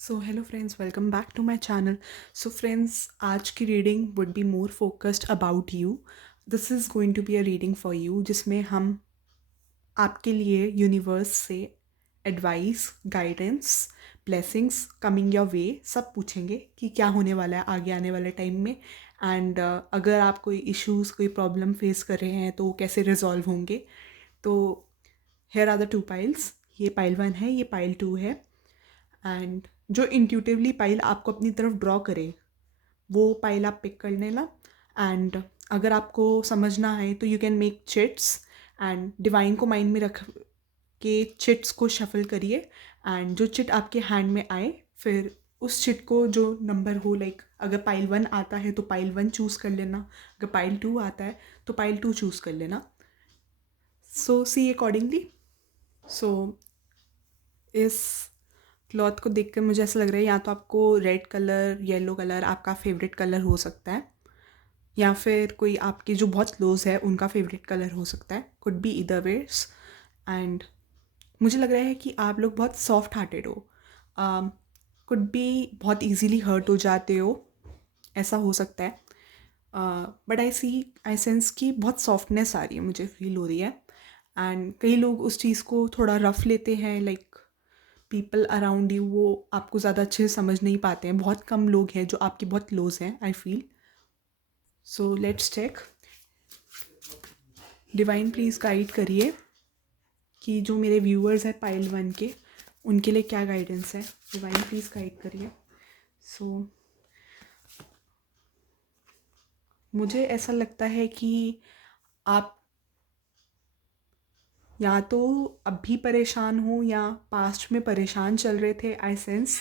So hello friends, welcome back to my channel. So friends, आज की reading would be more focused about you. This is going to be a reading for you, जिसमें हम आपके लिए universe से advice, guidance, blessings coming your way सब पूछेंगे कि क्या होने वाला है आगे आने वाले टाइम में। एंड अगर आप कोई इश्यूज़, कोई प्रॉब्लम फेस कर रहे हैं तो वो कैसे रिजॉल्व होंगे। तो here are the two piles. ये पाइल 1 है, ये पाइल 2 है। एंड जो इंट्यूटिवली पाइल आपको अपनी तरफ ड्रॉ करे वो पाइल आप पिक कर लेना। एंड अगर आपको समझना है तो you can make chits and divine को माइंड में रख के चिट्स को शफल करिए। एंड जो चिट आपके हैंड में आए, फिर उस चिट को जो नंबर हो, लाइक अगर पाइल 1 आता है तो पाइल 1 चूज़ कर लेना, अगर पाइल 2 आता है तो पाइल 2 चूज़ कर लेना। सो सी अकॉर्डिंगली। सो इस क्लॉथ को देखकर मुझे ऐसा लग रहा है या तो आपको रेड कलर, येलो कलर आपका फेवरेट कलर हो सकता है, या फिर कोई आपके जो बहुत क्लोज है उनका फेवरेट कलर हो सकता है। कुड बी इधर वेज। एंड मुझे लग रहा है कि आप लोग बहुत सॉफ्ट हार्टेड हो। कुड बी बहुत इजीली हर्ट हो जाते हो, ऐसा हो सकता है। बट आई सेंस कि बहुत सॉफ्टनेस आ रही है, मुझे फील हो रही है। एंड कई लोग उस चीज़ को थोड़ा रफ लेते हैं, लाइक पीपल अराउंड यू वो आपको ज़्यादा अच्छे से समझ नहीं पाते हैं। बहुत कम लोग हैं जो आपके बहुत क्लोज हैं, I feel. So let's check. Divine please guide करिए कि जो मेरे व्यूअर्स हैं पाइल 1 के, उनके लिए क्या गाइडेंस है। डिवाइन प्लीज़ गाइड करिए। सो मुझे ऐसा लगता है कि आप या तो अभी परेशान हो या पास्ट में परेशान चल रहे थे, आई सेंस।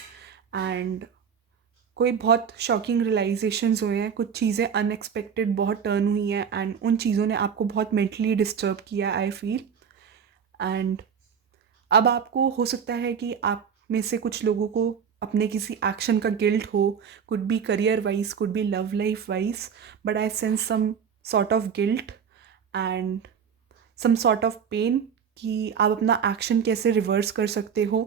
एंड कोई बहुत शॉकिंग रियलाइजेशंस हुए हैं, कुछ चीज़ें अनएक्सपेक्टेड बहुत टर्न हुई हैं एंड उन चीज़ों ने आपको बहुत मेंटली डिस्टर्ब किया, आई फील। एंड अब आपको हो सकता है कि आप में से कुछ लोगों को अपने किसी एक्शन का गिल्ट हो। Could be career wise, could be love life wise, but I sense some sort of guilt and some sort of pain कि आप अपना एक्शन कैसे रिवर्स कर सकते हो।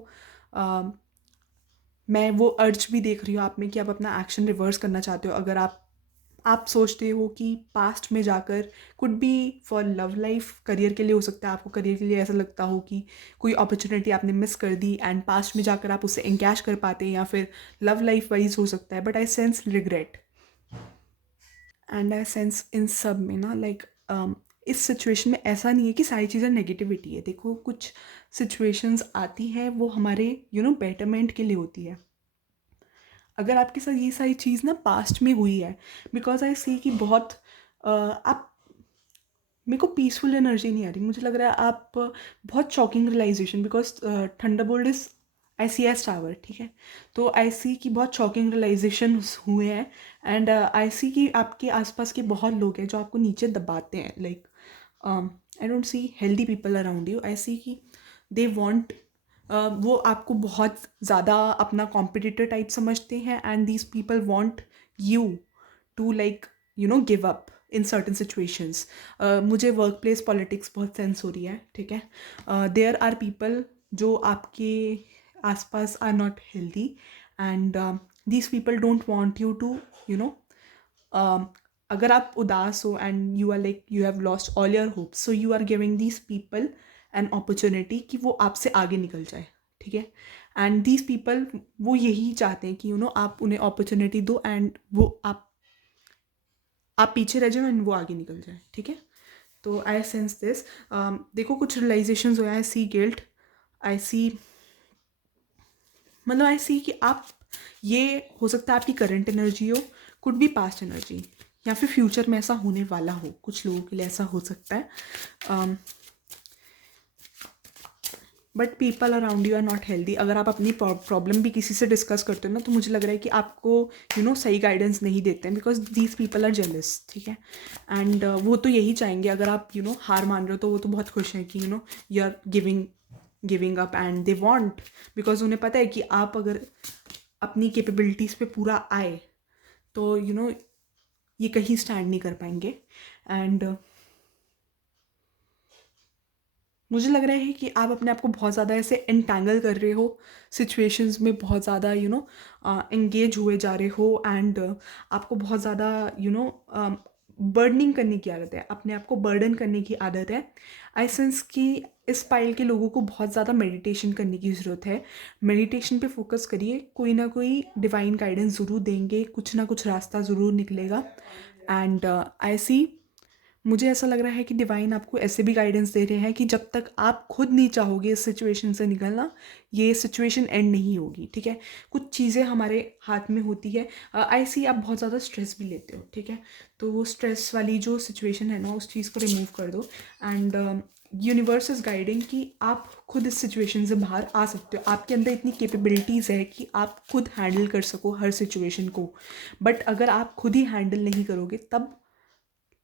मैं वो अर्ज भी देख रही हूँ आप में कि आप अपना एक्शन रिवर्स करना चाहते हो। अगर आप सोचते हो कि पास्ट में जाकर, could be for love life, career के लिए हो सकता है, आपको करियर के लिए ऐसा लगता हो कि कोई अपॉर्चुनिटी आपने मिस कर दी एंड पास्ट में जाकर आप उससे एंकैश कर पाते हैं, या फिर लव लाइफ वाइज हो सकता है। But I sense regret and I sense in सब में ना, लाइक इस सिचुएशन में ऐसा नहीं है कि सारी चीज़ें नेगेटिविटी है। देखो, कुछ सिचुएशंस आती हैं वो हमारे बेटरमेंट के लिए होती है। अगर आपके साथ ये सारी चीज़ ना पास्ट में हुई है, बिकॉज आई सी कि बहुत आप, मेरे को पीसफुल एनर्जी नहीं आ रही। मुझे लग रहा है आप बहुत shocking realisation, because thunderbolt is I see as tower, ठीक है। तो आई सी की बहुत शॉकिंग रियलाइजेशन हुए हैं। एंड आई सी कि आपके आसपास के बहुत लोग हैं जो आपको नीचे दबाते हैं। Like I don't see healthy people around you. I see कि दे वॉन्ट, वो आपको बहुत ज़्यादा अपना कॉम्पिटिटर टाइप समझते हैं and these people want you to, like give up in certain situations. मुझे वर्क प्लेस पॉलिटिक्स बहुत सेंस हो रही है, ठीक है। देयर आर पीपल जो आपके आसपास are not healthy and these people don't want you to, you know अगर आप उदास हो and you are like you have lost all your hopes, so you are giving these people an opportunity कि वो आपसे आगे निकल जाए, ठीक है। एंड दीज पीपल वो यही चाहते हैं कि आप उन्हें अपॉर्चुनिटी दो एंड वो आप पीछे रह जाओ एंड वो आगे निकल जाए, ठीक है। तो आई सेंस दिस। देखो, कुछ रियलाइजेशंस हो, आई सी गिल्ट, आई सी, मतलब आई सी कि आप, ये हो सकता है आपकी करंट एनर्जी हो, कुड बी पास्ट एनर्जी, या फिर फ्यूचर में ऐसा होने वाला हो। कुछ लोगों के लिए ऐसा हो सकता है। But people around you are not healthy. अगर आप अपनी प्रॉब्लम भी किसी से डिस्कस करते हो ना, तो मुझे लग रहा है कि आपको सही गाइडेंस नहीं देते हैं, because these people are jealous, ठीक है। एंड वो तो यही चाहेंगे, अगर आप हार मान रहे हो तो वो तो बहुत खुश हैं कि you are giving up and they want, because उन्हें पता है कि आप अगर अपनी कैपेबिलिटीज़ पे पूरा आए तो ये कहीं स्टैंड नहीं कर पाएंगे। एंड मुझे लग रहा है कि आप अपने आप को बहुत ज़्यादा ऐसे एंटैंगल कर रहे हो सिचुएशंस में, बहुत ज़्यादा एंगेज हुए जा रहे हो, एंड आपको बहुत ज़्यादा बर्डनिंग करने की आदत है, अपने आप को बर्डन करने की आदत है। आई सेंस कि इस पाइल के लोगों को बहुत ज़्यादा मेडिटेशन करने की ज़रूरत है। मेडिटेशन पे फोकस करिए, कोई ना कोई डिवाइन गाइडेंस ज़रूर देंगे, कुछ ना कुछ रास्ता ज़रूर निकलेगा। एंड आई सी, मुझे ऐसा लग रहा है कि डिवाइन आपको ऐसे भी गाइडेंस दे रहे हैं कि जब तक आप खुद नहीं चाहोगे इस सिचुएशन से निकलना, ये सिचुएशन एंड नहीं होगी, ठीक है। कुछ चीज़ें हमारे हाथ में होती है। आई सी आप बहुत ज़्यादा स्ट्रेस भी लेते हो, ठीक है। तो वो स्ट्रेस वाली जो सिचुएशन है ना, उस चीज़ को रिमूव कर दो। एंड यूनिवर्स इज़ गाइडिंग कि आप खुद इस सिचुएशन से बाहर आ सकते हो। आपके अंदर इतनी कैपेबिलिटीज़ है कि आप खुद हैंडल कर सको हर सिचुएशन को। बट अगर आप खुद ही हैंडल नहीं करोगे, तब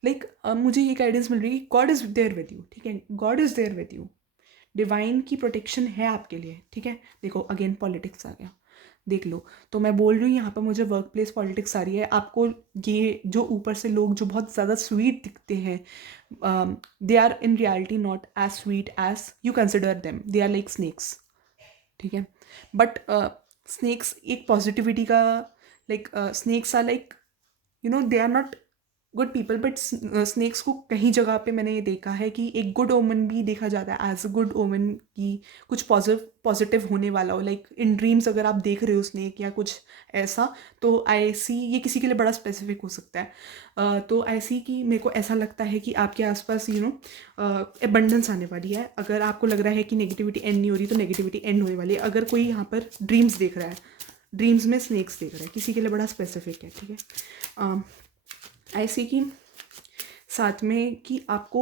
मुझे ये गाइडेंस मिल रही है, God is there with you, ठीक है। God is there with you, divine की प्रोटेक्शन है आपके लिए, ठीक है। देखो अगेन पॉलिटिक्स आ गया, देख लो। तो मैं बोल रही हूँ यहाँ पर मुझे वर्क प्लेस पॉलिटिक्स आ रही है। आपको ये जो ऊपर से लोग जो बहुत ज़्यादा स्वीट दिखते हैं, they are in reality not as sweet as you consider them, they are like snakes, ठीक है। बट स्नेक्स एक पॉजिटिविटी का, snakes are like, they are not good people, but snakes को कहीं जगह पे मैंने ये देखा है कि एक गुड ओमन भी देखा जाता है, एज अ गुड ओमन की कुछ पॉजिटिव होने वाला हो। लाइक इन ड्रीम्स अगर आप देख रहे हो स्नेक या कुछ ऐसा, तो आई सी, ये किसी के लिए बड़ा स्पेसिफिक हो सकता है। तो आई सी कि मेरे को ऐसा लगता है कि आपके आसपास एबंडेंस आने वाली है। अगर आपको लग रहा है कि नेगेटिविटी एंड नहीं हो रही, तो नेगेटिविटी एंड होने वाली है। अगर कोई यहाँ पर ड्रीम्स देख रहा है, ड्रीम्स में स्नेक्स देख रहा है, किसी के लिए बड़ा स्पेसिफिक है, ठीक है। ऐसे कि साथ में कि आपको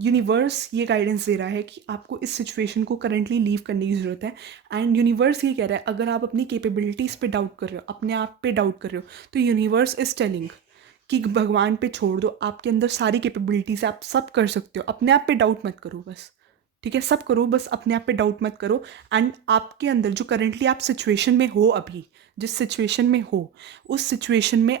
यूनिवर्स ये गाइडेंस दे रहा है कि आपको इस सिचुएशन को करंटली लीव करने की ज़रूरत है। एंड यूनिवर्स ये कह रहा है, अगर आप अपनी कैपेबिलिटीज़ पे डाउट कर रहे हो, अपने आप पे डाउट कर रहे हो, तो यूनिवर्स इज़ टेलिंग कि भगवान पे छोड़ दो, आपके अंदर सारी कैपेबिलिटीज़ है, आप सब कर सकते हो। अपने आप पे डाउट मत करो बस, ठीक है। सब करो, बस अपने आप पे डाउट मत करो। एंड आपके अंदर जो करंटली आप सिचुएशन में हो, अभी जिस सिचुएशन में हो, उस सिचुएशन में,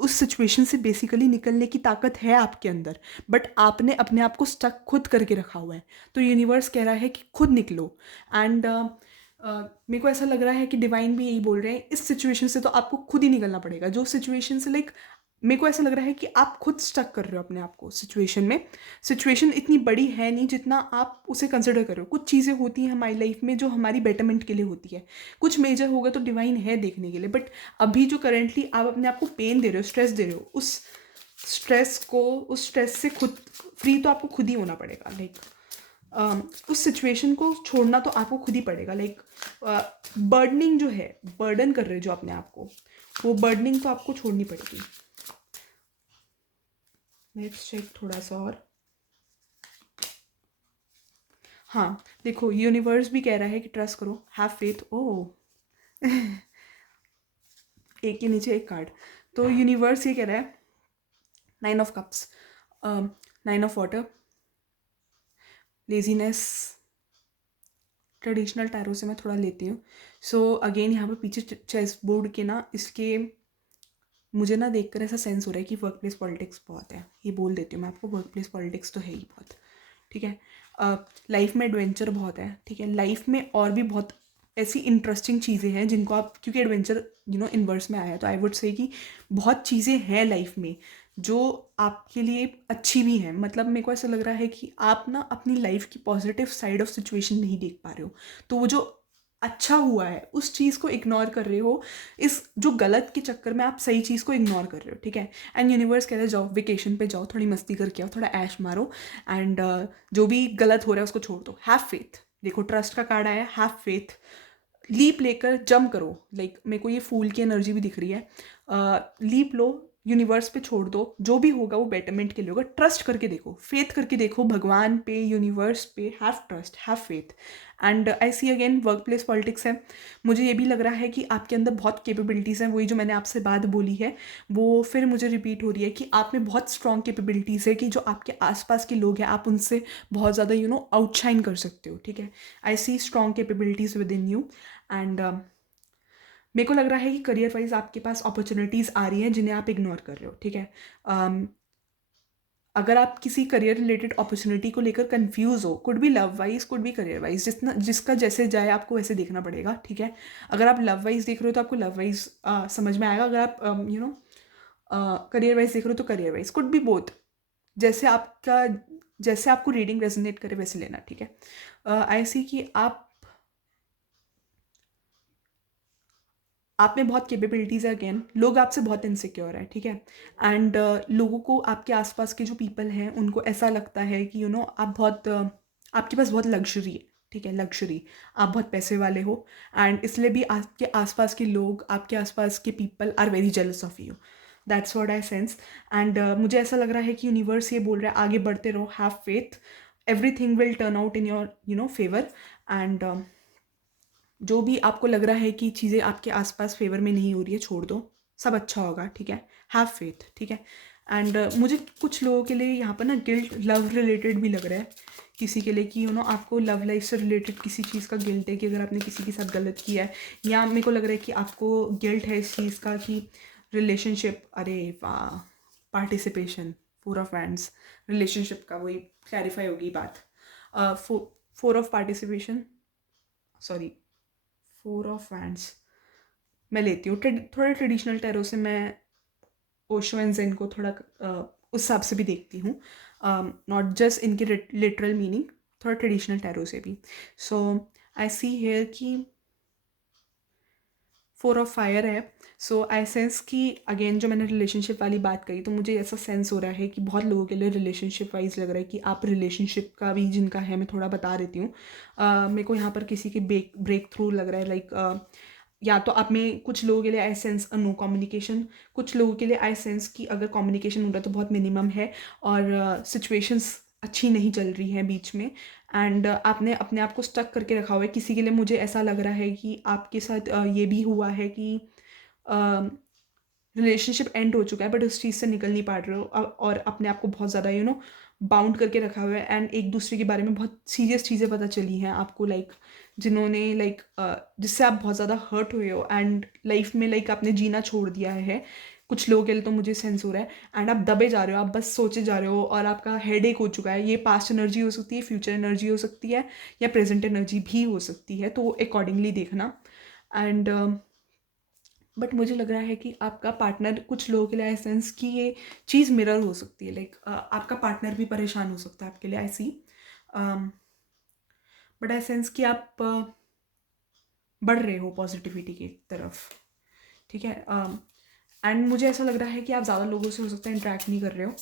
उस सिचुएशन से बेसिकली निकलने की ताकत है आपके अंदर, बट आपने अपने आप को स्टक खुद करके रखा हुआ है। तो यूनिवर्स कह रहा है कि खुद निकलो। एंड मेरे को ऐसा लग रहा है कि डिवाइन भी यही बोल रहे हैं, इस सिचुएशन से तो आपको खुद ही निकलना पड़ेगा। जो सिचुएशन से मेरे को ऐसा लग रहा है कि आप खुद स्टक कर रहे हो अपने आप को सिचुएशन में। सिचुएशन इतनी बड़ी है नहीं जितना आप उसे कंसिडर कर रहे हो। कुछ चीज़ें होती हैं हमारी लाइफ में जो हमारी बेटरमेंट के लिए होती है, कुछ मेजर होगा तो डिवाइन है देखने के लिए। बट अभी जो करंटली आप अपने आप को पेन दे रहे हो, स्ट्रेस दे रहे हो, उस स्ट्रेस से खुद फ्री तो आपको खुद ही होना पड़ेगा। उस सिचुएशन को छोड़ना तो आपको खुद ही पड़ेगा। बर्डनिंग जो है, बर्डन कर रहे हो जो अपने आप को, वो बर्डनिंग तो आपको छोड़नी पड़ेगी। लेट्स चेक थोड़ा सा और। हाँ देखो, यूनिवर्स भी कह रहा है कि ट्रस्ट करो, हैव फेथ। ओ एक के नीचे एक कार्ड। तो यूनिवर्स ये कह रहा है, 9 of Cups, 9 of Water, laziness. Traditional tarot से मैं थोड़ा लेती हूँ। सो अगेन यहाँ पर पीछे चेस बोर्ड के ना, इसके मुझे ना देखकर ऐसा सेंस हो रहा है कि वर्क प्लेस पॉलिटिक्स बहुत है। ये बोल देती हूँ मैं आपको, वर्क प्लेस पॉलिटिक्स तो है ही बहुत, ठीक है। लाइफ में एडवेंचर बहुत है, ठीक है। लाइफ में और भी बहुत ऐसी इंटरेस्टिंग चीज़ें हैं जिनको आप, क्योंकि एडवेंचर इनवर्स में आया है, तो आई वुड से कि बहुत चीज़ें हैं लाइफ में जो आपके लिए अच्छी भी हैं। मतलब मेरे को ऐसा लग रहा है कि आप ना अपनी लाइफ की पॉजिटिव साइड ऑफ सिचुएशन नहीं देख पा रहे हो। तो वो जो अच्छा हुआ है उस चीज़ को इग्नोर कर रहे हो, इस जो गलत के चक्कर में आप सही चीज़ को इग्नोर कर रहे हो, ठीक है। एंड यूनिवर्स कह रहे जाओ वेकेशन पे जाओ, थोड़ी मस्ती करके आओ, थोड़ा ऐश मारो, एंड जो भी गलत हो रहा है उसको छोड़ दो। Have faith. देखो ट्रस्ट का कार्ड आया है, हैव फेथ। लीप लेकर जंप करो। मेरे को ये फूल की एनर्जी भी दिख रही है। लीप लो, यूनिवर्स पे छोड़ दो, जो भी होगा वो बेटरमेंट के लिए होगा। ट्रस्ट करके देखो, फेथ करके देखो भगवान पे, यूनिवर्स पे। Have trust, have faith. And I see again work place politics है। मुझे ये भी लग रहा है कि आपके अंदर बहुत कैपेबिलिटीज़ हैं। वही जो मैंने आपसे बात बोली है वो फिर मुझे रिपीट हो रही है कि आप में बहुत स्ट्रॉन्ग कैपेबिलिटीज़ है कि जो आपके आसपास के लोग हैं आप उनसे बहुत ज़्यादा आउटशाइन कर सकते हो, ठीक है। I see strong capabilities within you. And मेरे को लग रहा है कि करियर वाइज आपके पास अपॉर्चुनिटीज़ आ रही हैं जिन्हें आप इग्नोर कर रहे हो, ठीक है। अगर आप किसी करियर रिलेटेड अपॉर्चुनिटी को लेकर कंफ्यूज हो, could be love wise, could be career wise, जिसका जैसे जाए आपको वैसे देखना पड़ेगा, ठीक है। अगर आप लव वाइज देख रहे हो तो आपको लव वाइज समझ में आएगा। अगर आप करियर वाइज देख रहे हो तो career wise, could B both. जैसे आपका जैसे आपको रीडिंग रेजोनेट करे वैसे लेना, ठीक है। आई सी कि आप में बहुत कैपेबिलिटीज़ है। अगेन लोग आपसे बहुत इनसिक्योर है, ठीक है। एंड लोगों को आपके आसपास के जो पीपल हैं उनको ऐसा लगता है कि आप बहुत आपके पास बहुत लग्जरी है, ठीक है, लग्जरी। आप बहुत पैसे वाले हो एंड इसलिए भी आपके आसपास के लोग, आपके आसपास के people are very jealous of you. That's what I sense. And मुझे ऐसा लग रहा है कि यूनिवर्स ये बोल रहा है आगे बढ़ते रहो, have faith, everything will turn out in your favour. And जो भी आपको लग रहा है कि चीज़ें आपके आसपास फेवर में नहीं हो रही है, छोड़ दो, सब अच्छा होगा, ठीक है। हैव फेथ, ठीक है। एंड मुझे कुछ लोगों के लिए यहाँ पर ना गिल्ट लव रिलेटेड भी लग रहा है किसी के लिए कि आपको लव लाइफ से रिलेटेड किसी चीज़ का गिल्ट है कि अगर आपने किसी के साथ गलत किया है, या मेरे को लग रहा है कि आपको गिल्ट है इस चीज़ का कि रिलेशनशिप, अरे वाह, participation, four of hands, relationship का वही क्लैरिफाई होगी बात। Four of participation, sorry, four of wands मैं लेती हूँ। थोड़ा ट्रेडिशनल टैरो से मैं ओशो एंड जेन को थोड़ा उस हिसाब से भी देखती हूँ, नॉट जस्ट इनके लिटरल मीनिंग, थोड़ा ट्रेडिशनल टैरो से भी। सो आई सी हेयर कि फोर ऑफ फायर है। सो आई सेंस कि अगेन जो मैंने रिलेशनशिप वाली बात कही, तो मुझे ऐसा सेंस हो रहा है कि बहुत लोगों के लिए रिलेशनशिप वाइज लग रहा है कि आप रिलेशनशिप का भी जिनका है, मैं थोड़ा बता देती हूँ। मेरे को यहाँ पर किसी के ब्रेक थ्रू लग रहा है, लाइक या तो आप में कुछ लोगों के लिए आई सेंस नो कम्युनिकेशन, कुछ लोगों के लिए आई सेंस कि अगर कम्युनिकेशन हो रहा है तो बहुत मिनिमम है और सिचुएशंस अच्छी नहीं चल रही हैं बीच में। एंड आपने अपने आप को स्टक करके रखा हुआ है। किसी के लिए मुझे ऐसा लग रहा है कि आपके साथ ये भी हुआ है कि रिलेशनशिप एंड हो चुका है बट उस चीज़ से निकल नहीं पा रहे हो, और अपने आप को बहुत ज़्यादा बाउंड करके रखा हुआ है। एंड एक दूसरे के बारे में बहुत सीरियस चीज़ें पता चली हैं आपको, लाइक जिन्होंने लाइक जिससे आप बहुत ज़्यादा हर्ट हुए हो एंड लाइफ में लाइक आपने जीना छोड़ दिया है। कुछ लोगों के लिए तो मुझे सेंस हो रहा है एंड आप दबे जा रहे हो, आप बस सोचे जा रहे हो और आपका हेड एक हो चुका है। ये पास्ट एनर्जी हो सकती है, फ्यूचर एनर्जी हो सकती है, या प्रेजेंट एनर्जी भी हो सकती है, तो अकॉर्डिंगली देखना। एंड बट मुझे लग रहा है कि आपका पार्टनर, कुछ लोगों के लिए आई सेंस कि ये चीज़ मिरर हो सकती है, लाइक आपका पार्टनर भी परेशान हो सकता है आपके लिए, आई सी। बट आई सेंस कि आप बढ़ रहे हो पॉजिटिविटी की तरफ, ठीक है। एंड मुझे ऐसा लग रहा है कि आप ज़्यादा लोगों से हो सकता है इंटरेक्ट नहीं कर रहे हो,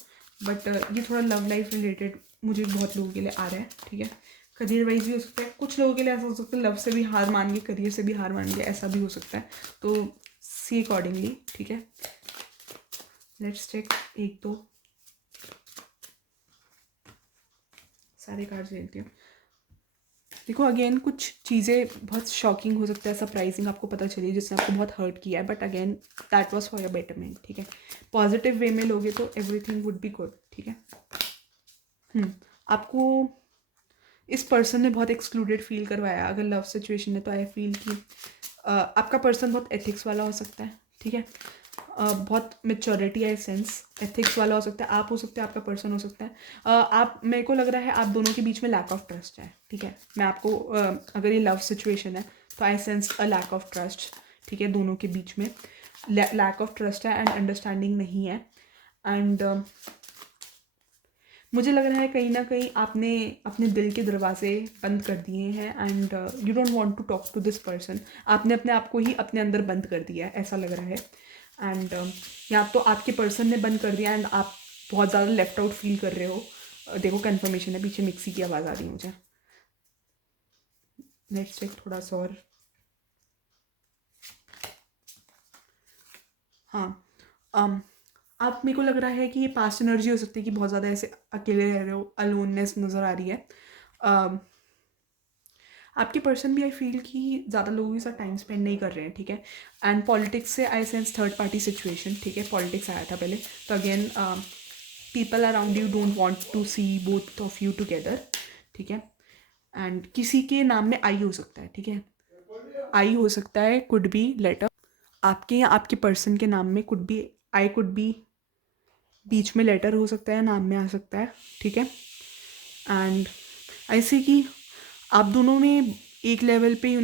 बट ये थोड़ा लव लाइफ रिलेटेड मुझे बहुत लोगों के लिए आ रहा है, ठीक है। करियर वाइज भी हो सकता है, कुछ लोगों के लिए ऐसा हो सकता है लव से भी हार मान गए, करियर से भी हार मान गए, ऐसा भी हो सकता है। तो सी अकॉर्डिंगली, ठीक है। लेट्स चेक, एक दो सारे कार्ड्स लेती हूँ। देखो अगेन कुछ चीज़ें बहुत शॉकिंग हो सकता है, सरप्राइजिंग आपको पता चली जिसने आपको बहुत हर्ट किया है, but again that was for your betterment, ठीक है। पॉजिटिव वे में लोगे तो एवरीथिंग वुड बी गुड, ठीक है। आपको इस पर्सन ने बहुत एक्सक्लूडेड फील करवाया अगर लव सिचुएशन है, तो आई फील कि आपका पर्सन बहुत एथिक्स वाला हो सकता है, ठीक है। बहुत मेच्योरिटी है सेंस, एथिक्स वाला हो सकता है, आप हो सकते हैं, आपका पर्सन हो सकता है। आप, मेरे को लग रहा है आप दोनों के बीच में लैक ऑफ ट्रस्ट है, ठीक है। मैं आपको अगर ये लव सिचुएशन है तो I sense a lack of trust, ठीक है। दोनों के बीच में लैक ऑफ ट्रस्ट है एंड अंडरस्टैंडिंग नहीं है। एंड मुझे लग रहा है कहीं ना कहीं आपने अपने दिल के दरवाजे बंद कर दिए हैं and you don't want to talk to this person. आपने अपने आप को ही अपने अंदर बंद कर दिया है, ऐसा लग रहा है। एंड या तो आपके पर्सन ने बंद कर दिया एंड आप बहुत ज़्यादा लेफ्ट आउट फील कर रहे हो। देखो कन्फर्मेशन है, पीछे मिक्सी की आवाज़ आ रही है मुझे। नेक्स्ट चेक थोड़ा सा और। हाँ, आप, मेरे को लग रहा है कि ये पास्ट एनर्जी हो सकती है कि बहुत ज़्यादा ऐसे अकेले रह रहे हो, अलोननेस नज़र आ रही है। आपके पर्सन भी आई फील कि ज़्यादा लोगों के साथ टाइम स्पेंड नहीं कर रहे हैं, ठीक है। एंड पॉलिटिक्स से I sense third party situation, ठीक है। पॉलिटिक्स आया था पहले, तो again people around you don't want to see both of you together, ठीक है। एंड किसी के नाम में आई हो सकता है, ठीक है। आई हो सकता है, कुड बी लेटर आपके या आपके पर्सन के नाम में, could be I, could be बीच में लेटर हो सकता है, नाम में आ सकता है, ठीक है। एंड ऐसे कि आप दोनों में एक लेवल पे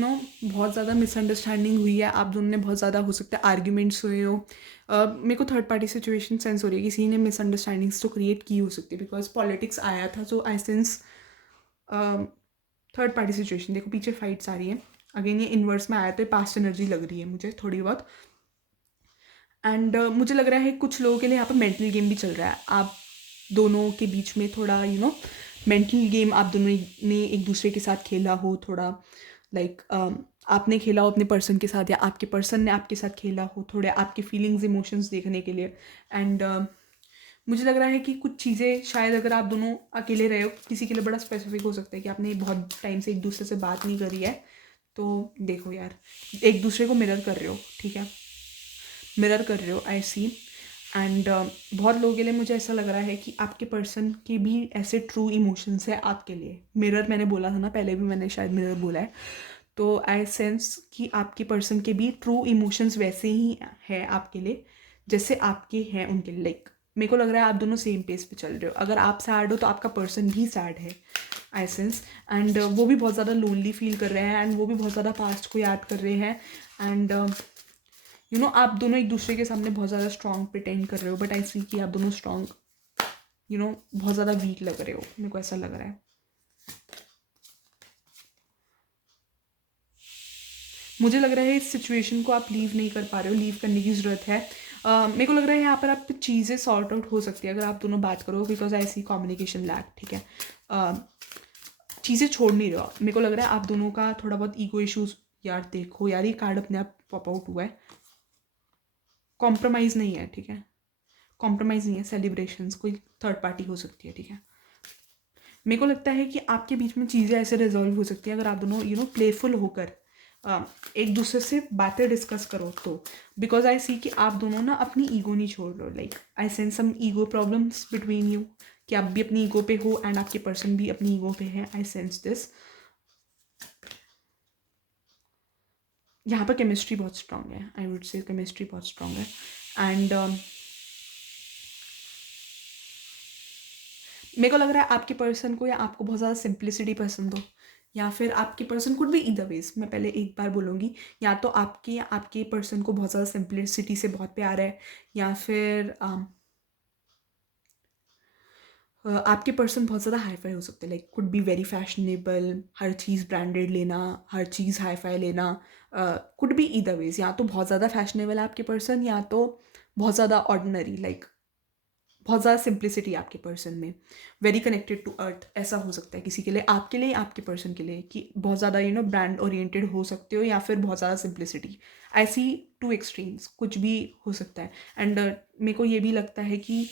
बहुत ज़्यादा मिसअंडरस्टैंडिंग हुई है, आप दोनों ने बहुत ज़्यादा हो सकता है आर्ग्यूमेंट्स हुए हो। मेरे को थर्ड पार्टी सिचुएशन सेंस हो रही है, किसी ने मिसअंडरस्टैंडिंग्स तो क्रिएट की हो सकती है, बिकॉज पॉलिटिक्स आया था, so I sense third party situation. देखो पीछे फाइट्स आ रही है, अगेन ये इन्वर्स में आया तो पास्ट एनर्जी लग रही है मुझे थोड़ी बहुत। एंड मुझे लग रहा है कुछ लोगों के लिए यहाँ पर मेंटल गेम भी चल रहा है, आप दोनों के बीच में थोड़ा मेंटल गेम आप दोनों ने एक दूसरे के साथ खेला हो, थोड़ा लाइक आपने खेला हो अपने पर्सन के साथ या आपके पर्सन ने आपके साथ खेला हो, थोड़े आपके फीलिंग्स इमोशंस देखने के लिए। एंड मुझे लग रहा है कि कुछ चीज़ें शायद अगर आप दोनों अकेले रहे हो, किसी के लिए बड़ा स्पेसिफिक हो सकता है कि आपने बहुत टाइम से एक दूसरे से बात नहीं करी है, तो देखो यार एक दूसरे को मिरर कर रहे हो, ठीक है, मिरर कर रहे हो आई सी। एंड बहुत लोगों के लिए मुझे ऐसा लग रहा है कि आपके पर्सन के भी ऐसे ट्रू इमोशंस है आपके लिए। मिरर मैंने बोला था ना, पहले भी मैंने शायद मिरर बोला है, तो आई सेंस कि आपके पर्सन के भी ट्रू इमोशंस वैसे ही है आपके लिए जैसे आपके हैं उनके लिए। लाइक मेरे को लग रहा है आप दोनों सेम पेज पे चल रहे हो, अगर आप सैड हो तो आपका पर्सन भी सैड है आई सेंस। एंड वो भी बहुत ज़्यादा लोनली फील कर रहे हैं, एंड वो भी बहुत ज़्यादा पास्ट को याद कर रहे हैं। एंड आप दोनों एक दूसरे के सामने बहुत ज़्यादा स्ट्रॉन्ग प्रिटेंड कर रहे हो, बट आई सी कि आप दोनों स्ट्रॉन्ग बहुत ज़्यादा वीक लग रहे हो, मेरे को ऐसा लग रहा है। मुझे लग रहा है इस सिचुएशन को आप लीव नहीं कर पा रहे हो, लीव करने की ज़रूरत है। मेरे को लग रहा है यहाँ पर आप चीज़ें सॉर्ट आउट हो सकती है अगर आप दोनों बात करो, because I see communication lack, ठीक है। चीज़ें छोड़ नहीं रहे हो, मेरे को लग रहा है आप दोनों का थोड़ा बहुत ईगो इशूज़। यार देखो यार, ये कार्ड अपने आप पॉप आउट हुआ है, कॉम्प्रोमाइज़ नहीं है, ठीक है, कॉम्प्रोमाइज़ नहीं है, सेलिब्रेशंस कोई थर्ड पार्टी हो सकती है, ठीक है। मेरे को लगता है कि आपके बीच में चीज़ें ऐसे रिजॉल्व हो सकती हैं अगर आप दोनों प्लेफुल होकर एक दूसरे से बातें डिस्कस करो तो। बिकॉज आई सी कि आप दोनों ना अपनी ईगो नहीं छोड़ रहे हो, like I sense some ego problems between you, कि आप भी अपनी ईगो पे हो एंड आपके पर्सन भी अपनी ईगो पे है, आई सेंस दिस। यहाँ पर केमिस्ट्री बहुत स्ट्रांग है, आई वुड से केमिस्ट्री बहुत स्ट्रांग है। एंड मेरे को लग रहा है आपके पर्सन को या आपको बहुत ज़्यादा सिंप्लिसिटी पसंद हो, या फिर आपके पर्सन कुड भी ईदर वेज। मैं पहले एक बार बोलूँगी, या तो आपके या आपके पर्सन को बहुत ज़्यादा सिंप्लिसिटी से बहुत प्यार है, या फिर आपके पर्सन बहुत ज़्यादा हाई फाई हो सकते हैं, like could be very fashionable, her cheese branded लेना, हर चीज़ हाई फाई लेना, कुड बी ईदर वेज। या तो बहुत ज़्यादा फैशनेबल है आपके पर्सन, या तो बहुत ज़्यादा ऑर्डिनरी, लाइक बहुत ज़्यादा सिंप्लिसिटी आपके पर्सन में, वेरी कनेक्टेड टू अर्थ, ऐसा हो सकता है किसी के लिए, आपके लिए, आपके पर्सन के लिए, कि बहुत ज़्यादा ब्रांड ओरिएंटेड हो सकते हो, या फिर बहुत ज़्यादा सिंप्लिसिटी। आई सी टू एक्सट्रीम्स, कुछ भी हो सकता है। एंड मेरे को ये भी लगता है कि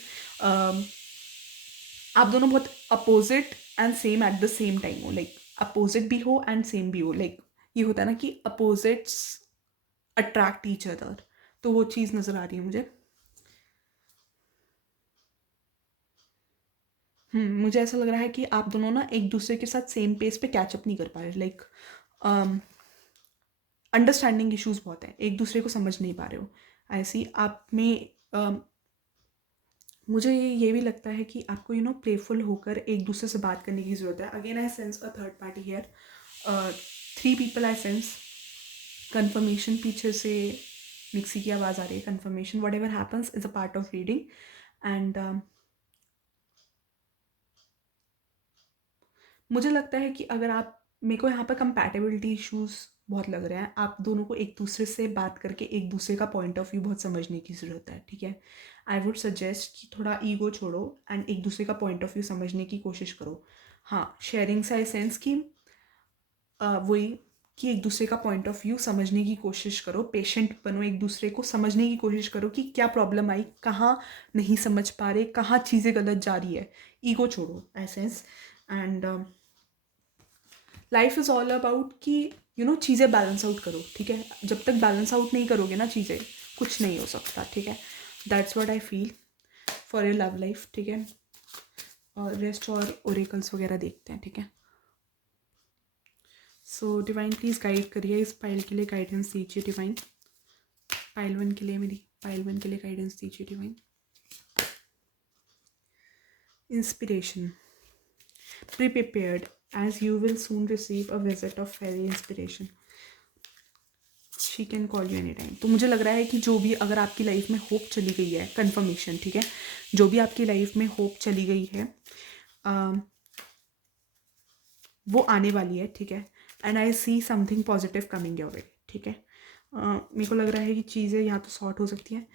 आप दोनों बहुत opposite and same at the same time हो, लाइक अपोजिट भी हो एंड सेम भी हो, लाइक ये होता है ना कि अपोजिट्स अट्रैक्ट ईच अदर, तो वो चीज़ नज़र आ रही है मुझे। मुझे ऐसा लग रहा है कि आप दोनों ना एक दूसरे के साथ सेम पेस पे कैचअप नहीं कर पा रहे, लाइक अंडरस्टैंडिंग इश्यूज बहुत हैं, एक दूसरे को समझ नहीं पा रहे हो। ऐसी आप में मुझे ये भी लगता है कि आपको प्लेफुल होकर एक दूसरे से बात करने की ज़रूरत है। Again I sense a third party here, 3 people I sense. Confirmation पीछे से मिक्सी की आवाज़ आ रही है, confirmation whatever happens is a part of reading. And मुझे लगता है कि अगर आप, मेरे को यहाँ पर कंपैटिबिलिटी इश्यूज बहुत लग रहे हैं, आप दोनों को एक दूसरे से बात करके एक दूसरे का पॉइंट ऑफ व्यू बहुत समझने की ज़रूरत है, ठीक है। आई वुड सजेस्ट कि थोड़ा ईगो छोड़ो एंड एक दूसरे का पॉइंट ऑफ व्यू समझने की कोशिश करो। हाँ, शेयरिंग से आई सेंस कि वही कि एक दूसरे का पॉइंट ऑफ व्यू समझने की कोशिश करो, पेशेंट बनो, एक दूसरे को समझने की कोशिश करो कि क्या प्रॉब्लम आई, कहाँ नहीं समझ पा रहे, कहाँ चीज़ें गलत जा रही है। ईगो छोड़ो आई sense. And life is all about कि चीज़ें बैलेंस आउट करो, ठीक है। जब तक बैलेंस आउट नहीं करोगे ना चीज़ें, कुछ नहीं हो सकता, ठीक है। That's what I feel for your love life, ठीक है। और रेस्ट और ओरेकल्स वगैरह देखते हैं, ठीक है। सो डिवाइन प्लीज़ गाइड करिए, इस पाइल के लिए गाइडेंस दीजिए डिवाइन। पाइल 1 के लिए, मेरी पाइल 1 के लिए गाइडेंस दीजिए divine. Inspiration. Be prepared as you will soon receive a visit of fairy inspiration. She can call you any time. तो मुझे लग रहा है कि जो भी अगर आपकी लाइफ में होप चली गई है, कन्फर्मेशन, ठीक है, जो भी आपकी लाइफ में होप चली गई है वो आने वाली है, ठीक है. And I see something positive coming your way, ठीक है. मेरे को लग रहा है कि चीज़ें यहाँ तो सॉर्ट हो सकती हैं.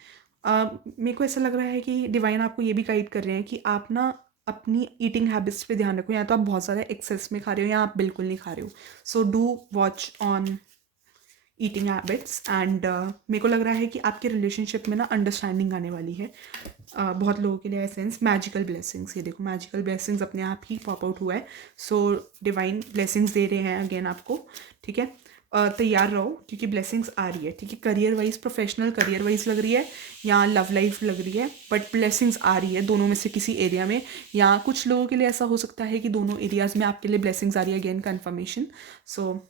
मेरे को ऐसा लग रहा है कि डिवाइन आपको ये भी गाइड कर रहे हैं कि आप ना अपनी ईटिंग हैबिट्स पे ध्यान रखो. या तो आप बहुत ज़्यादा एक्सेस में खा रहे हो या आप बिल्कुल नहीं खा रहे हो. So do watch on eating habits. And मेरे को लग रहा है कि आपके रिलेशनशिप में ना अंडरस्टैंडिंग आने वाली है. बहुत लोगों के लिए सेंस मैजिकल ब्लेसिंग्स, ये देखो मैजिकल ब्लेसिंग्स अपने आप ही पॉप आउट हुआ है. सो डिवाइन ब्लेसिंग्स दे रहे हैं अगेन आपको, ठीक है. तैयार रहो क्योंकि ब्लेसिंग्स आ रही है, ठीक है. Career wise, professional career wise लग रही है या लव लाइफ लग रही है, बट ब्लेसिंग्स आ रही है दोनों में से किसी एरिया में. या कुछ लोगों के लिए ऐसा हो सकता है कि दोनों एरियाज में आपके लिए ब्लेसिंग्स आ रही है. Again confirmation. So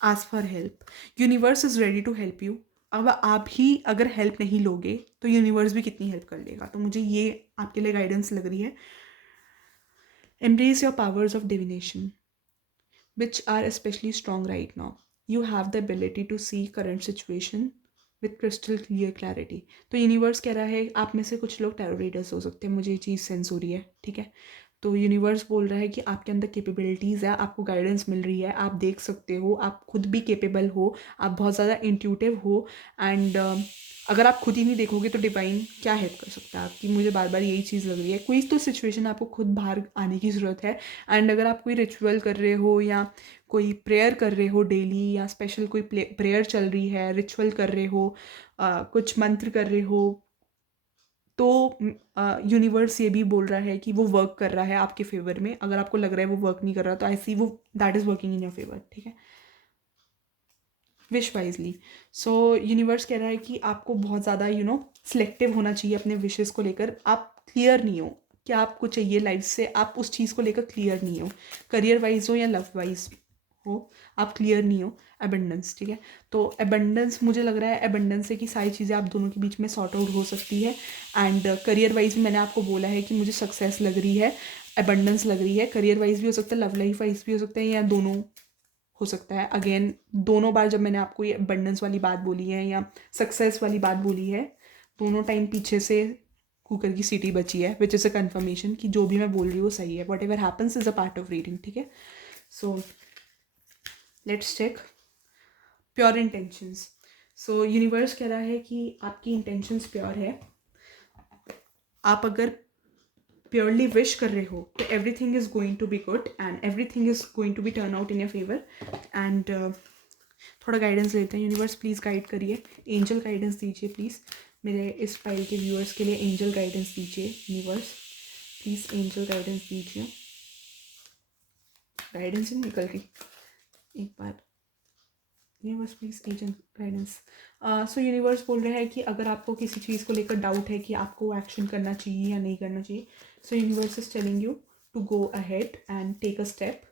ask for help. Universe is ready to help you. अब आप ही अगर हेल्प नहीं लोगे तो यूनिवर्स भी कितनी हेल्प कर लेगा. तो मुझे ये आपके लिए गाइडेंस लग रही है. Embrace your powers of divination which are especially strong right now. You have the ability to see current situation with crystal clear clarity. तो यूनिवर्स कह रहा है आप में से कुछ लोग टैरो रीडर्स हो सकते हैं. मुझे ये चीज़ सेंस हो रही है, ठीक है. तो यूनिवर्स बोल रहा है कि आपके अंदर कैपेबिलिटीज़ है, आपको गाइडेंस मिल रही है, आप देख सकते हो, आप खुद भी कैपेबल हो, आप बहुत ज़्यादा इंट्यूटिव हो. एंड अगर आप खुद ही नहीं देखोगे तो डिवाइन क्या हेल्प कर सकता है आपकी. मुझे बार बार यही चीज़ लग रही है. कोई तो सिचुएशन आपको खुद बाहर आने की ज़रूरत है. एंड अगर आप कोई रिचुअल कर रहे हो या कोई प्रेयर कर रहे हो डेली, या स्पेशल कोई प्रेयर चल रही है, रिचुअल कर रहे हो, कुछ मंत्र कर रहे हो, तो यूनिवर्स ये भी बोल रहा है कि वो वर्क कर रहा है आपके फेवर में. अगर आपको लग रहा है वो वर्क नहीं कर रहा तो आई सी वो that is working in your favour, ठीक है. Wish wisely. सो यूनिवर्स कह रहा है कि आपको बहुत ज़्यादा सिलेक्टिव होना चाहिए अपने विशेज़ को लेकर. आप क्लियर नहीं हो क्या आपको चाहिए लाइफ से, आप उस चीज़ को लेकर क्लियर नहीं हो. करियर वाइज हो या लव वाइज हो, आप क्लियर नहीं हो. एबंडेंस, ठीक है. तो एबंडेंस मुझे लग रहा है एबंडेंस से कि सारी चीज़ें आप दोनों के बीच में सॉर्ट आउट हो सकती है. एंड करियर वाइज भी मैंने आपको बोला है कि मुझे सक्सेस लग रही है, एबंडेंस लग रही है. करियर वाइज भी हो सकता है, लव लाइफ वाइज भी हो सकता है, या दोनों हो सकता है. अगेन दोनों बार जब मैंने आपको ये एबंडेंस वाली बात बोली है या सक्सेस वाली बात बोली है, दोनों टाइम पीछे से कुकर की सीटी बची है, विच इज़ अ कन्फर्मेशन कि जो भी मैं बोल रही हूँ सही है. Whatever happens is a part of reading, ठीक है. So let's check pure intentions. So universe कह रहा है कि आपकी इंटेंशंस प्योर है. आप अगर प्योरली विश कर रहे हो तो everything is going to be good and everything is going to be turn out in your favour. And थोड़ा गाइडेंस लेते हैं. यूनिवर्स प्लीज़ गाइड करिए, एंजल गाइडेंस दीजिए प्लीज़. मेरे इस फाइल के व्यूअर्स के लिए एंजल गाइडेंस दीजिए. यूनिवर्स प्लीज़ एंजल गाइडेंस दीजिए. गाइडेंस ही निकल रही एक बार. Universe please angel guidance. So universe बोल रहे हैं कि अगर आपको किसी चीज़ को लेकर डाउट है कि आपको एक्शन करना चाहिए या नहीं करना चाहिए, so universe is telling you to go ahead and take a step,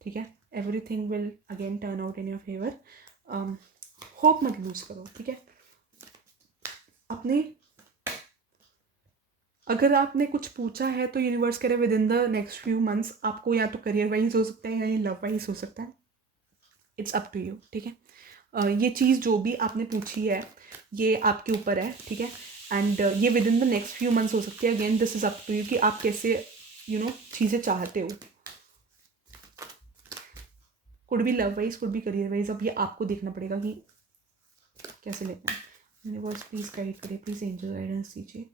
ठीक है. Everything will again turn out in your favour. Hope मत लूज करो, ठीक है. अपने अगर आपने कुछ पूछा है तो यूनिवर्स कह रहे with in the next few months आपको या तो करियर वाइज हो सकता है या लव वाइज हो सकता है. इट्स अप टू यू, ठीक है. ये चीज़ जो भी आपने पूछी है ये आपके ऊपर है, ठीक है. एंड ये within the next few months हो सकती है. Again this is up to you कि आप कैसे चीज़ें चाहते हो. कुड भी लव वाइज, कुड भी करियर वाइज. अब ये आपको देखना पड़ेगा कि कैसे लेना है. यूनिवर्स प्लीज़ गाइड करिए, प्लीज़ एंजल गाइडेंस दीजिए.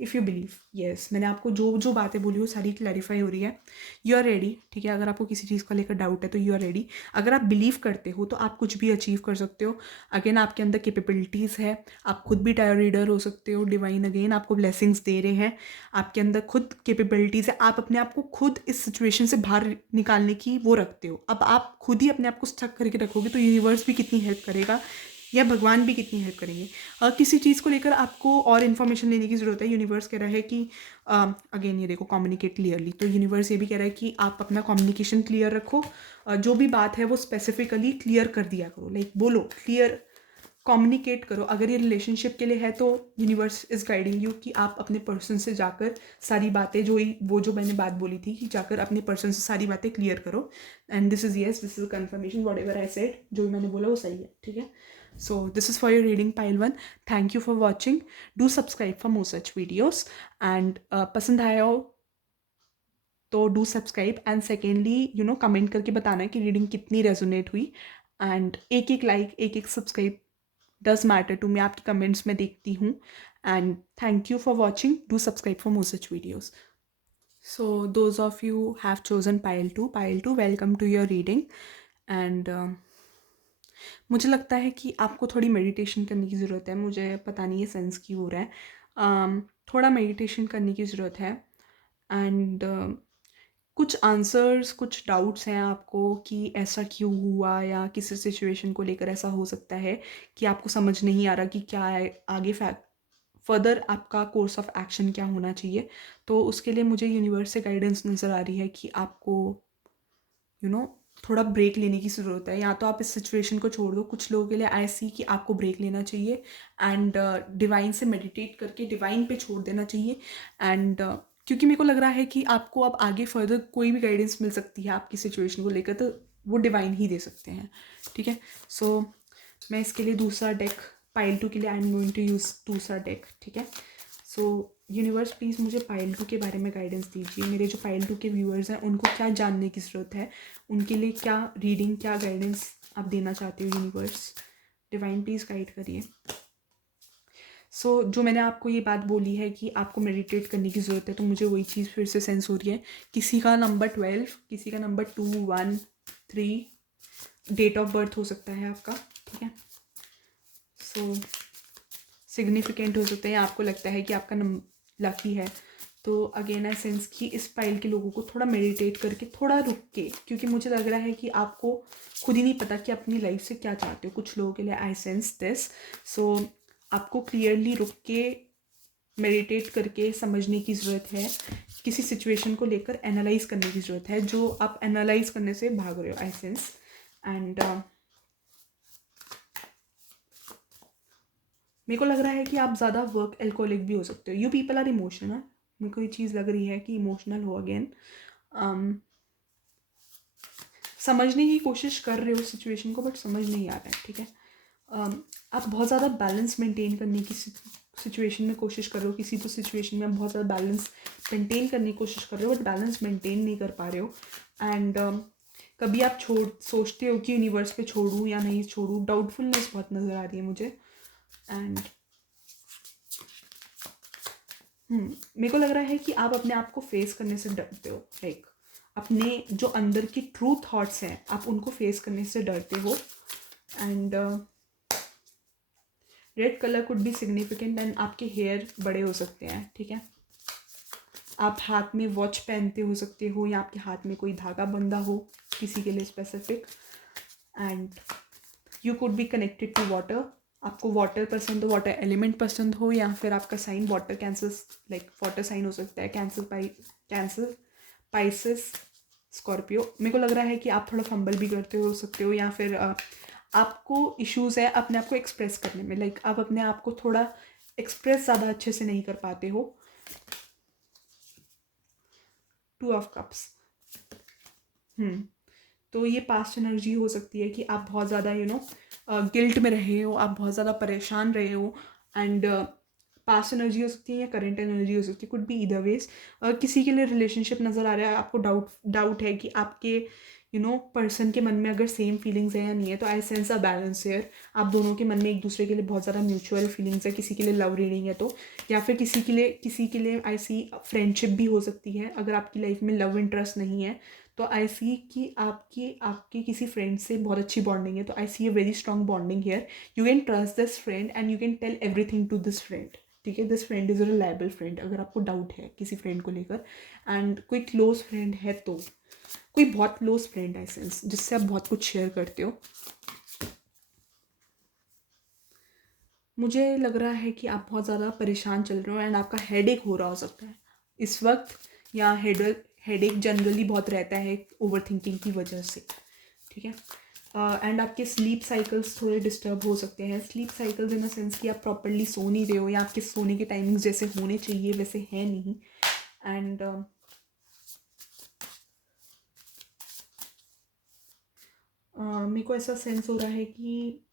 इफ़ यू बिलीव, येस, मैंने आपको जो जो बातें बोली वो सारी क्लैरिफाई हो रही है. यू आर रेडी, ठीक है. अगर आपको किसी चीज़ को लेकर डाउट है तो यू आर रेडी. अगर आप बिलीव करते हो तो आप कुछ भी अचीव कर सकते हो. अगेन आपके अंदर कैपेबिलिटीज़ है, आप खुद भी टायर रीडर हो सकते हो. डिवाइन अगेन आपको ब्लेसिंग्स दे रहे हैं. आपके अंदर खुद कैपेबिलिटीज़ है, आप अपने आप को खुद इस सिचुएशन से बाहर निकालने की वो रखते हो. अब आप खुद ही अपने आप को स्टक करके रखोगे तो यूनिवर्स भी कितनी हेल्प करेगा या भगवान भी कितनी हेल्प करेंगे. किसी चीज़ को लेकर आपको और इन्फॉर्मेशन लेने की ज़रूरत है. यूनिवर्स कह रहा है कि अगेन ये देखो कम्युनिकेट क्लियरली. तो यूनिवर्स ये भी कह रहा है कि आप अपना कम्युनिकेशन क्लियर रखो. जो भी बात है वो स्पेसिफिकली क्लियर कर दिया करो. लाइक बोलो क्लियर कम्युनिकेट करो। अगर ये रिलेशनशिप के लिए है तो यूनिवर्स इज़ गाइडिंग यू कि आप अपने पर्सन से जाकर सारी बातें जो मैंने बात बोली थी कि जाकर अपने पर्सन से सारी बातें क्लियर करो। And this is yes, this is confirmation, whatever I said, जो भी मैंने बोला वो सही है, ठीक है। So this is for your reading pile 1। Thank you for watching, do subscribe for more such videos. And पसंद आया हो तो do subscribe, and secondly comment करके बताना है कि रीडिंग कितनी रेजोनेट हुई। एंड एक एक लाइक, एक एक subscribe does matter to me, आपकी कमेंट्स में देखती हूँ। And thank you for watching, do subscribe for more such videos. So those of you have chosen pile two welcome to your reading. And मुझे लगता है कि आपको थोड़ी मेडिटेशन करने की ज़रूरत है। मुझे पता नहीं ये सेंस क्यों हो रहा है, थोड़ा मेडिटेशन करने की ज़रूरत है। एंड कुछ आंसर्स, कुछ डाउट्स हैं आपको कि ऐसा क्यों हुआ, या किसी सिचुएशन को लेकर ऐसा हो सकता है कि आपको समझ नहीं आ रहा कि क्या है आगे फर्दर आपका कोर्स ऑफ एक्शन क्या होना चाहिए। तो उसके लिए मुझे यूनिवर्स से गाइडेंस नज़र आ रही है कि आपको यू नो थोड़ा ब्रेक लेने की ज़रूरत है। या तो आप इस सिचुएशन को छोड़ दो, कुछ लोगों के लिए आई सी कि आपको ब्रेक लेना चाहिए एंड डिवाइन से मेडिटेट करके डिवाइन पे छोड़ देना चाहिए। एंड क्योंकि मेरे को लग रहा है कि आपको अब आगे फर्दर कोई भी गाइडेंस मिल सकती है आपकी सिचुएशन को लेकर, तो वो डिवाइन ही दे सकते हैं, ठीक है। सो मैं इसके लिए दूसरा डेक, पाइल 2 के लिए I am going to use दूसरा डेक, ठीक है। सो यूनिवर्स प्लीज़ मुझे पाइल 2 के बारे में गाइडेंस दीजिए। मेरे जो पाइल 2 के व्यूअर्स हैं उनको क्या जानने की ज़रूरत है, उनके लिए क्या रीडिंग, क्या गाइडेंस आप देना चाहते हो यूनिवर्स। डिवाइन प्लीज़ गाइड करिए। सो जो मैंने आपको ये बात बोली है कि आपको मेडिटेट करने की ज़रूरत है, तो मुझे वही चीज़ फिर से सेंस हो रही है। किसी का नंबर 12, किसी का नंबर 2, 1, 3 डेट ऑफ बर्थ हो सकता है आपका, ठीक है। सो सिग्निफिकेंट हो सकता है, आपको लगता है कि आपका लकी है। तो अगेन आई सेंस कि इस पाइल के लोगों को थोड़ा मेडिटेट करके, थोड़ा रुक के, क्योंकि मुझे लग रहा है कि आपको खुद ही नहीं पता कि अपनी लाइफ से क्या चाहते हो। कुछ लोगों के लिए आई सेंस दिस। सो आपको क्लियरली रुक के मेडिटेट करके समझने की ज़रूरत है, किसी सिचुएशन को लेकर एनालाइज करने की ज़रूरत है, जो आप एनालाइज करने से भाग रहे हो, आई सेंस। एंड मेरे को लग रहा है कि आप ज़्यादा वर्क एल्कोहलिक भी हो सकते हो। यू पीपल आर इमोशनल, मेरे को ये चीज़ लग रही है कि इमोशनल हो अगेन। समझने की कोशिश कर रहे हो सिचुएशन को, बट समझ नहीं आ रहा है, ठीक है। आप बहुत ज़्यादा बैलेंस मेंटेन करने की सिचुएशन में कोशिश कर रहे हो, किसी तो सिचुएशन में बहुत ज़्यादा बैलेंस मेंटेन करने की कोशिश कर रहे हो, बट बैलेंस मेंटेन नहीं कर पा रहे हो। एंड कभी आप सोचते हो कि यूनिवर्स पे छोड़ूं या नहीं छोड़ूं, डाउटफुलनेस बहुत नज़र आ रही है मुझे। एंड मेरे को लग रहा है कि आप अपने आप को फेस करने से डरते हो, लाइक अपने जो अंदर की ट्रू थॉट्स हैं आप उनको फेस करने से डरते हो। And red colour could be significant, and आपके हेयर बड़े हो सकते हैं, ठीक है। आप हाथ में वॉच पहनते हो सकते हो, या आपके हाथ में कोई धागा बंधा हो किसी के लिए specific. And you could be connected to water, आपको वाटर पसंद हो, वाटर एलिमेंट पसंद हो, या फिर आपका sign water, cancer, like water sign हो सकता है, कैंसर, पाइसेस, स्कॉर्पियो। मेरे को लग रहा है कि आप थोड़ा फंबल भी करते हो सकते हो, या फिर आपको इश्यूज़ है अपने आप को एक्सप्रेस करने में, लाइक आप अपने आप को थोड़ा एक्सप्रेस ज़्यादा अच्छे से नहीं कर पाते हो। 2 ऑफ कप्स, तो ये पास्ट एनर्जी हो सकती है कि आप बहुत ज़्यादा गिल्ट में रहे हो, आप बहुत ज़्यादा परेशान रहे हो। एंड पास्ट एनर्जी हो सकती है या करंट एनर्जी हो सकती है, कुड बी ईदर वेज। किसी के लिए रिलेशनशिप नज़र आ रहा है, आपको डाउट है कि आपके पर्सन के मन में अगर सेम फीलिंग्स है या नहीं है, तो I sense a balance here. आप दोनों के मन में एक दूसरे के लिए बहुत ज़्यादा म्यूचुअल फीलिंग्स है, किसी के लिए लव रीडिंग है तो, या फिर किसी के लिए आई सी फ्रेंडशिप भी हो सकती है। अगर आपकी लाइफ में लव इंटरेस्ट नहीं है तो आई सी कि आपकी किसी फ्रेंड से बहुत अच्छी बॉन्डिंग है, तो I see a very strong bonding here. You can trust this friend and you can tell everything to this friend, ठीक है। This friend is a reliable friend, अगर आपको डाउट है किसी फ्रेंड को लेकर। एंड कोई क्लोज फ्रेंड है तो, कोई बहुत क्लोज फ्रेंड है सेंस, जिससे आप बहुत कुछ शेयर करते हो। मुझे लग रहा है कि आप बहुत ज़्यादा परेशान चल रहे हो, एंड आपका हेडेक हो रहा हो सकता है इस वक्त, या हेडेक जनरली बहुत रहता है ओवर थिंकिंग की वजह से, ठीक है। एंड आपके स्लीप साइकिल्स थोड़े डिस्टर्ब हो सकते हैं। Sleep cycles in a sense कि आप प्रॉपरली सो नहीं रहे हो या आपके सोने के टाइमिंग्स जैसे होने चाहिए वैसे हैं नहीं। एंड मेरे को ऐसा सेंस हो रहा है कि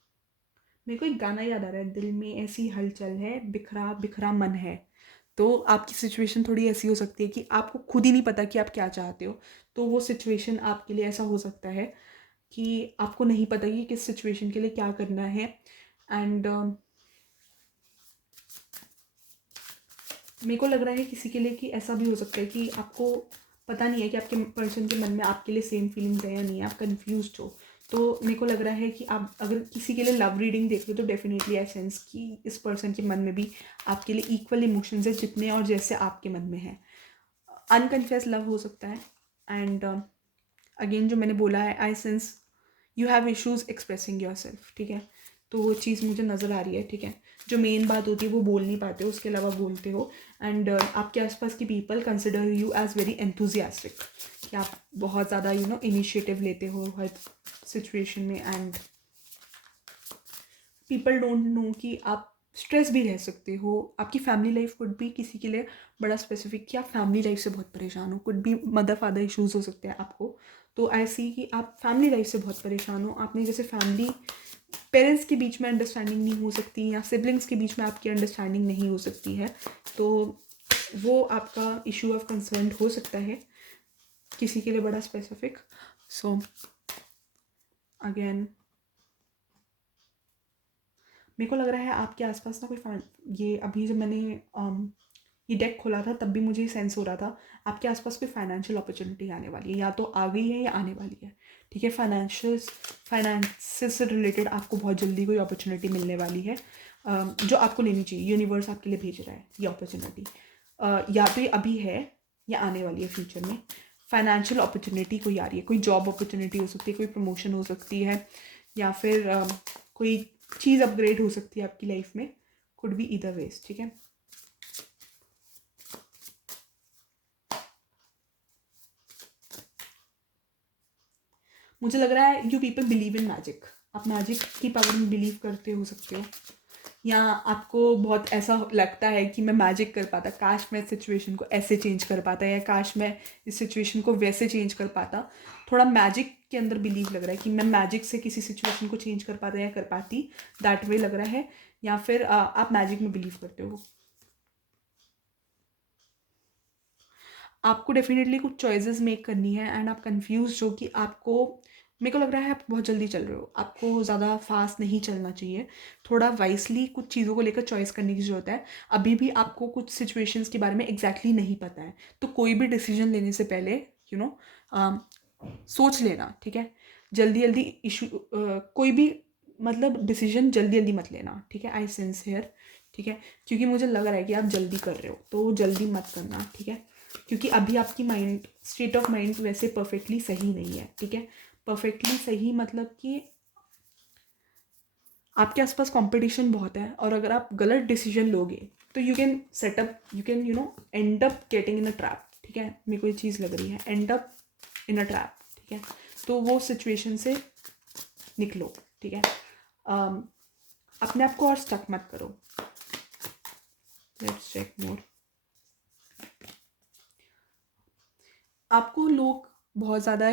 मेरे को एक गाना याद आ रहा है, दिल में ऐसी हलचल है, बिखरा बिखरा मन है। तो आपकी सिचुएशन थोड़ी ऐसी हो सकती है कि आपको खुद ही नहीं पता कि आप क्या चाहते हो। तो वो सिचुएशन आपके लिए ऐसा हो सकता है कि आपको नहीं पता कि किस सिचुएशन के लिए क्या करना है। एंड मेरे को लग रहा है किसी के लिए कि ऐसा भी हो सकता है कि आपको पता नहीं है कि आपके पर्सन के मन में आपके लिए सेम फीलिंग्स है या नहीं है, आप कंफ्यूज हो। तो मेरे को लग रहा है कि आप अगर किसी के लिए लव रीडिंग देख रहे हो तो डेफिनेटली आई सेंस कि इस पर्सन के मन में भी आपके लिए इक्वल इमोशंस है जितने और जैसे आपके मन में है। अनकन्फेस लव हो सकता है। एंड अगेन जो मैंने बोला है, I sense you have issues expressing your self, ठीक है। तो वो चीज़ मुझे नज़र आ रही है, ठीक है। जो मेन बात होती है वो बोल नहीं पाते हो, उसके अलावा बोलते हो। एंड आपके आसपास की people consider you as very enthusiastic, कि आप बहुत ज़्यादा इनिशिएटिव लेते हो हर सिचुएशन में। एंड पीपल डोंट नो कि आप स्ट्रेस भी रह सकते हो। आपकी फैमिली लाइफ कुड भी किसी के लिए बड़ा स्पेसिफिक कि आप फैमिली लाइफ से बहुत परेशान हो, कुड भी मदर फादर इश्यूज हो सकते हैं आपको। तो ऐसी कि आप फैमिली लाइफ से बहुत परेशान हो, आपने जैसे फैमिली पेरेंट्स के बीच में अंडरस्टैंडिंग नहीं हो सकती या सिबलिंग्स के बीच में आपकी अंडरस्टैंडिंग नहीं हो सकती है। तो वो आपका इशू ऑफ कंसर्न हो सकता है किसी के लिए बड़ा स्पेसिफिक। सो अगेन मेरे को लग रहा है आपके आसपास ना कोई ये अभी जब मैंने ये डेक खोला था तब भी मुझे सेंस हो रहा था आपके आसपास कोई फाइनेंशियल अपॉर्चुनिटी आने वाली है, या तो आ गई है या आने वाली है, ठीक है। फाइनेंस से रिलेटेड आपको बहुत जल्दी कोई अपॉर्चुनिटी मिलने वाली है, जो आपको लेनी चाहिए। यूनिवर्स आपके लिए भेज रहा है ये अपॉर्चुनिटी, या तो ये अभी है या आने वाली है फ्यूचर में। फाइनेंशियल अपॉर्चुनिटी कोई आ रही है, कोई जॉब अपॉर्चुनिटी हो सकती है, कोई प्रमोशन हो सकती है, या फिर कोई चीज़ अपग्रेड हो सकती है आपकी लाइफ में। कुड बी ईदर वेज, ठीक है। मुझे लग रहा है you people believe in magic, आप मैजिक की पावर में बिलीव करते हो सकते हो, या आपको बहुत ऐसा लगता है कि मैं मैजिक कर पाता, काश मैं इस सिचुएशन को ऐसे चेंज कर पाता, या काश मैं इस सिचुएशन को वैसे चेंज कर पाता। थोड़ा मैजिक के अंदर बिलीव लग रहा है कि मैं मैजिक से किसी सिचुएशन को चेंज कर पाता या कर पाती, दैट वे लग रहा है। या फिर आप मैजिक में बिलीव करते हो। आपको डेफिनेटली कुछ चॉइसेस मेक करनी है एंड आप कंफ्यूज हो कि आपको, मेरे को लग रहा है आप बहुत जल्दी चल रहे हो, आपको ज़्यादा फास्ट नहीं चलना चाहिए। थोड़ा वाइसली कुछ चीज़ों को लेकर चॉइस करने की ज़रूरत है। अभी भी आपको कुछ सिचुएशंस के बारे में एग्जैक्टली नहीं पता है, तो कोई भी डिसीजन लेने से पहले यू नो सोच लेना, ठीक है। जल्दी जल्दी इशू कोई भी मतलब डिसीजन जल्दी जल्दी मत लेना, ठीक है। आई सेंस हेयर, ठीक है, क्योंकि मुझे लग रहा है कि आप जल्दी कर रहे हो, तो जल्दी मत करना, ठीक है। क्योंकि अभी आपकी माइंड स्टेट ऑफ माइंड वैसे परफेक्टली सही नहीं है, ठीक है। परफेक्टली सही मतलब कि आपके आसपास कंपटीशन बहुत है, और अगर आप गलत डिसीजन लोगे तो you can setup, you can and up getting in a trap, ठीक है। मेरे को ये चीज़ लग रही है, and up in a trap, ठीक है। तो वो सिचुएशन से निकलो, ठीक है। अपने आप को और स्टक मत करो। लेट्स चेक मोर। आपको लोग बहुत ज़्यादा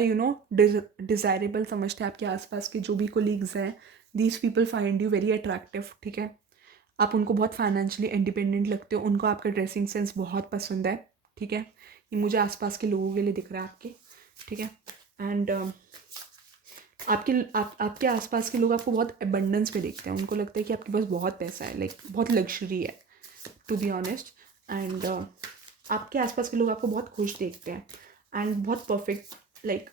डिज़ायरेबल समझते हैं, आपके आसपास के जो भी कोलीग्स हैं, these people find you very attractive, ठीक है। आप उनको बहुत फाइनेंशियली इंडिपेंडेंट लगते हो, उनको आपका ड्रेसिंग सेंस बहुत पसंद है, ठीक है। ये मुझे आसपास के लोगों के लिए दिख रहा है आपके, ठीक है। एंड आपके आसपास के लोग आपको बहुत एबंडेंस में देखते हैं, उनको लगता है कि आपके पास बहुत पैसा है, लाइक बहुत लग्जरी है, टू बी ऑनेस्ट। एंड आपके आसपास के लोग आपको बहुत खुश देखते हैं एंड बहुत परफेक्ट, लाइक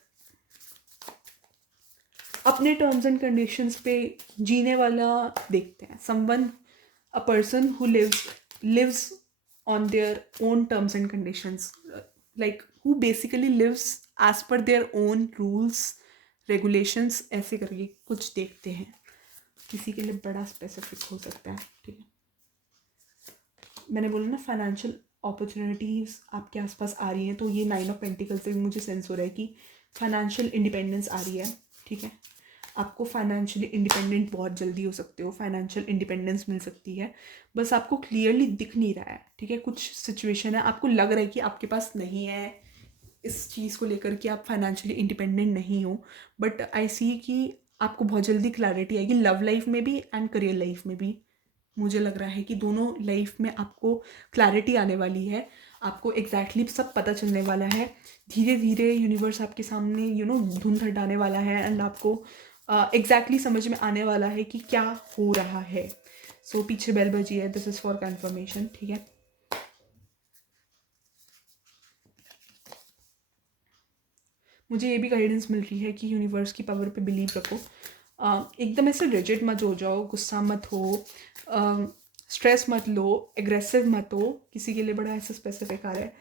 अपने टर्म्स एंड कंडीशंस पे जीने वाला देखते हैं। Someone, a person who lives on their own terms and conditions, like who basically lives as per their own rules regulations, ऐसे करके कुछ देखते हैं। किसी के लिए बड़ा स्पेसिफिक हो सकता है, ठीक है। मैंने बोला ना फाइनेंशियल अपॉर्चुनिटीज़ आपके आसपास आ रही हैं, तो ये 9 ऑफ पेंटिकल से भी मुझे सेंस हो रहा है कि फाइनेंशियल इंडिपेंडेंस आ रही है, ठीक है। आपको फाइनेंशियली इंडिपेंडेंट बहुत जल्दी हो सकते हो, फाइनेंशियल इंडिपेंडेंस मिल सकती है, बस आपको क्लियरली दिख नहीं रहा है, ठीक है। कुछ सिचुएशन है आपको लग रहा है कि आपके पास नहीं है इस चीज़ को लेकर कि आप फाइनेंशियली इंडिपेंडेंट नहीं हो, बट आई सी कि आपको बहुत जल्दी क्लैरिटी आएगी लव लाइफ में भी एंड करियर लाइफ में भी। मुझे लग रहा है कि दोनों लाइफ में आपको क्लैरिटी आने वाली है, आपको एग्जैक्टली सब पता चलने वाला है। धीरे धीरे यूनिवर्स आपके सामने धुंध हटाने वाला है एंड आपको एग्जैक्टली समझ में आने वाला है कि क्या हो रहा है। सो पीछे बेल बजी है, दिस इज़ फॉर कंफर्मेशन, ठीक है। मुझे ये भी गाइडेंस मिल रही है कि यूनिवर्स की पावर पे बिलीव रखो, एकदम ऐसे रिजिड मत हो जाओ, गुस्सा मत हो, स्ट्रेस मत लो, एग्रेसिव मत हो। किसी के लिए बड़ा ऐसा स्पेसिफिक आ रहा है,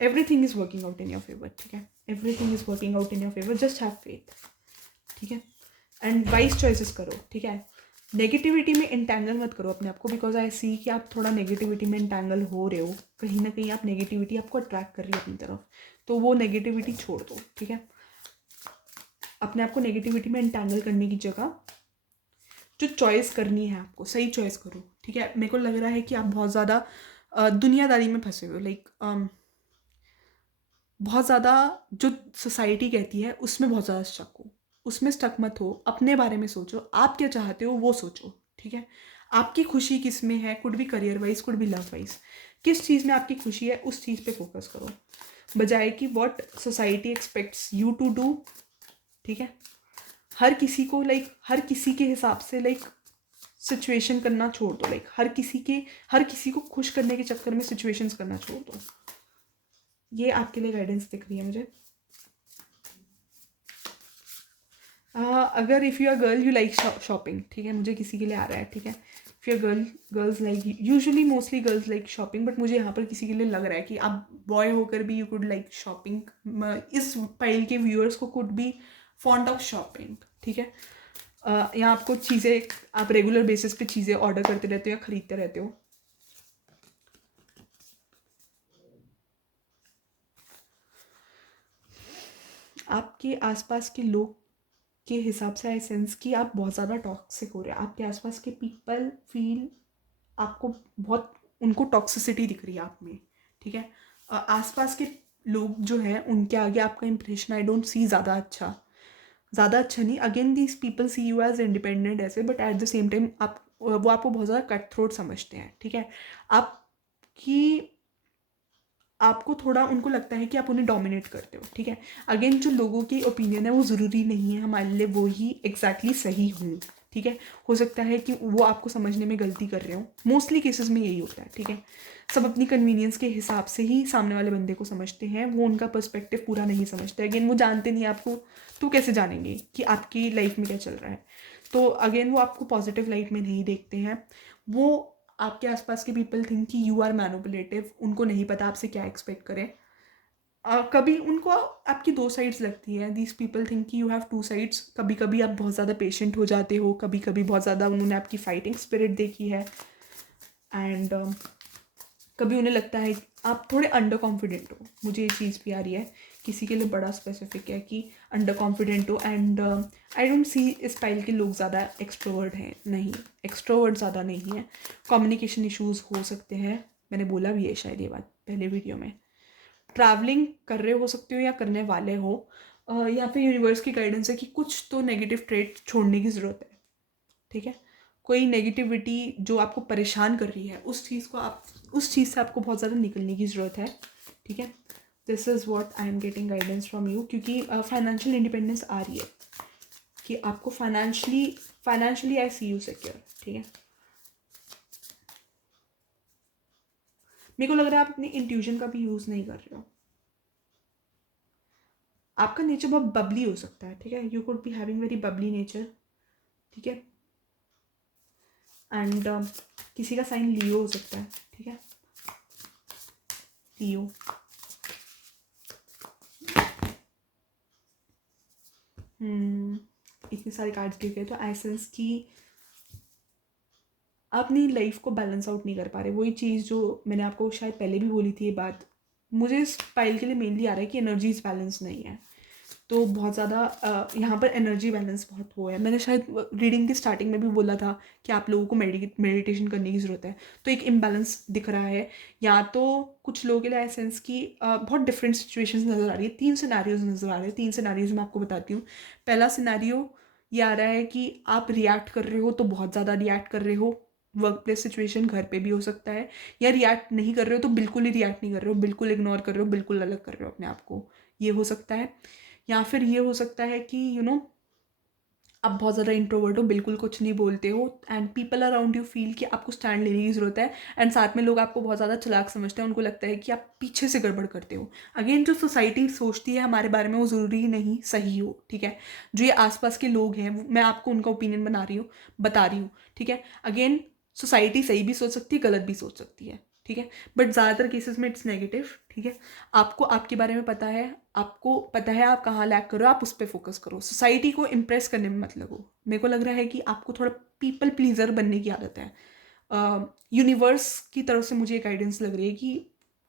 everything is working out in your favour, ठीक है। Everything is working out in your favour, just have faith, ठीक है। एंड वाइज चॉइसेस करो, ठीक है। नेगेटिविटी में इंटैंगल मत करो अपने आप को, बिकॉज आई सी कि आप थोड़ा नेगेटिविटी में इंटैंगल हो रहे हो, कहीं ना कहीं आप नेगेटिविटी आपको अट्रैक्ट कर रही है अपनी तरफ, तो वो नेगेटिविटी छोड़ दो, ठीक है। अपने आप को नेगेटिविटी में इंटैंगल करने की जगह जो चॉइस करनी है आपको सही चॉइस करो, ठीक है। मेरे को लग रहा है कि आप बहुत ज़्यादा दुनियादारी में फंसे हुए हो, लाइक बहुत ज़्यादा जो सोसाइटी कहती है उसमें बहुत ज़्यादा स्टक हो, उसमें स्टक मत हो। अपने बारे में सोचो, आप क्या चाहते हो वो सोचो, ठीक है। आपकी खुशी किस में है, कुड भी करियर वाइज, कुड भी लव वाइज, किस चीज़ में आपकी खुशी है उस चीज़ पे फोकस करो, बजाय कि what society expects you to do, ठीक है। हर किसी के हिसाब से सिचुएशन करना छोड़ दो, हर किसी को खुश करने के चक्कर में सिचुएशंस करना छोड़ दो। ये आपके लिए गाइडेंस दिख रही है मुझे। अगर if you are girl you like shopping, ठीक है, मुझे किसी के लिए आ रहा है, ठीक है। If you are girls like, usually mostly girls like shopping, but मुझे यहाँ पर किसी के लिए लग रहा है कि आप बॉय होकर भी यू कुड लाइक शॉपिंग। इस फाइल के व्यूअर्स को could be fond of shopping, ठीक है। यहाँ आपको चीज़ें, आप रेगुलर बेसिस पे चीज़ें ऑर्डर करते रहते हो या ख़रीदते रहते हो। आपके आसपास के लोग के हिसाब से आई सेंस कि आप बहुत ज़्यादा टॉक्सिक हो रहे हैं। आपके आसपास के पीपल फील आपको बहुत, उनको टॉक्सिसिटी दिख रही है आप में, ठीक है। आसपास के लोग जो हैं उनके आगे आपका इंप्रेशन आई डोंट सी ज़्यादा अच्छा नहीं। Again these people see you as independent ऐसे, but at the same time वो आपको बहुत ज़्यादा कट थ्रोट समझते हैं, ठीक है। आपकी आपको थोड़ा उनको लगता है कि आप उन्हें डोमिनेट करते हो, ठीक है। अगेन जो लोगों की ओपिनियन है वो ज़रूरी नहीं है हमारे लिए वो ही एग्जैक्टली सही हूँ, ठीक है। हो सकता है कि वो आपको समझने में गलती कर रहे हो, मोस्टली केसेस में यही होता है, ठीक है। सब अपनी कन्वीनियंस के हिसाब से ही सामने वाले बंदे को समझते हैं, वो उनका पर्सपेक्टिव पूरा नहीं समझते। अगेन वो जानते नहीं आपको, तो कैसे जानेंगे कि आपकी लाइफ में क्या चल रहा है। तो अगेन वो आपको पॉजिटिव लाइट में नहीं देखते हैं। वो आपके आसपास के पीपल थिंक कि यू आर मैनिपुलेटिव, उनको नहीं पता आपसे क्या एक्सपेक्ट करें। कभी उनको आपकी दो साइड्स लगती हैं, दीज पीपल थिंक कि यू हैव टू साइड्स। कभी कभी आप बहुत ज़्यादा पेशेंट हो जाते हो, कभी कभी बहुत ज़्यादा उन्होंने आपकी फाइटिंग स्पिरिट देखी है, एंड कभी उन्हें लगता है आप थोड़े अंडर कॉन्फिडेंट हो। मुझे ये चीज़ भी आ रही है, किसी के लिए बड़ा स्पेसिफिक है कि अंडर कॉन्फिडेंट हो। एंड आई डोंट सी इस स्टाइल के लोग ज़्यादा एक्सट्रोवर्ट हैं, नहीं, एक्सट्रोवर्ट ज़्यादा नहीं है। कम्युनिकेशन इश्यूज़ हो सकते हैं, मैंने बोला भी है शायद ये बात पहले वीडियो में। ट्रैवलिंग कर रहे हो सकते हो या करने वाले हो, या फिर यूनिवर्स की गाइडेंस है कि कुछ तो नेगेटिव ट्रेट छोड़ने की ज़रूरत है, ठीक है। कोई नेगेटिविटी जो आपको परेशान कर रही है उस चीज़ से आपको बहुत ज़्यादा निकलने की ज़रूरत है, ठीक है। This is what I am getting guidance from you, क्योंकि फाइनेंशियल इंडिपेंडेंस आ रही है कि आपको financially I see you secure, ठीक है। मेरे को लग रहा है आप अपनी इंट्यूशन का भी यूज़ नहीं कर रहे हो। आपका नेचर बहुत बबली हो सकता है, ठीक है। You could be having very Babli nature, ठीक है। एंड किसी का साइन लियो हो सकता है, ठीक है, लियो। इतने सारे कार्ड्स गिर गए, तो एसेंस की आप अपनी लाइफ को बैलेंस आउट नहीं कर पा रहे। वही चीज़ जो मैंने आपको शायद पहले भी बोली थी, ये बात मुझे इस फाइल के लिए मेनली आ रहा है कि एनर्जीज बैलेंस नहीं है। तो बहुत ज़्यादा यहाँ पर एनर्जी बैलेंस बहुत वो है। मैंने शायद रीडिंग की स्टार्टिंग में भी बोला था कि आप लोगों को मेडिटेशन करने की ज़रूरत है। तो एक इम्बैलेंस दिख रहा है, या तो कुछ लोगों के लिए सेंस की बहुत डिफरेंट सिचुएशंस नज़र आ रही है। 3 सिनेरियोज नज़र आ रहे हैं। 3 सिनेरियोज मैं आपको बताती हूँ। पहला सिनेरियो ये आ रहा है कि आप रिएक्ट कर रहे हो, तो बहुत ज़्यादा रिएक्ट कर रहे हो। वर्क प्लेस सिचुएशन, घर पे भी हो सकता है। या रिएक्ट नहीं कर रहे हो तो बिल्कुल ही रिएक्ट नहीं कर रहे हो, बिल्कुल इग्नोर कर रहे हो, बिल्कुल अलग कर रहे हो अपने आप को, ये हो सकता है। या फिर ये हो सकता है कि आप बहुत ज़्यादा इंट्रोवर्ट हो, बिल्कुल कुछ नहीं बोलते हो, and people around you feel कि आपको स्टैंड लेने की ज़रूरत है, एंड साथ में लोग आपको बहुत ज़्यादा चालाक समझते हैं, उनको लगता है कि आप पीछे से गड़बड़ करते हो। अगेन, जो सोसाइटी सोचती है हमारे बारे में वो ज़रूरी नहीं सही हो, ठीक है। जो ये आसपास के लोग हैं, मैं आपको उनका ओपिनियन बता रही हूँ, ठीक है। अगेन, सोसाइटी सही भी सोच सकती है, गलत भी सोच सकती है, ठीक है, बट ज़्यादातर केसेस में इट्स नेगेटिव, ठीक है। आपको आपके बारे में पता है, आपको पता है आप कहाँ लैक करो, आप उस पर फोकस करो, सोसाइटी को इम्प्रेस करने में मत लगो। मेरे को लग रहा है कि आपको थोड़ा पीपल प्लीजर बनने की आदत है। यूनिवर्स की तरफ से मुझे एक गाइडेंस लग रही है कि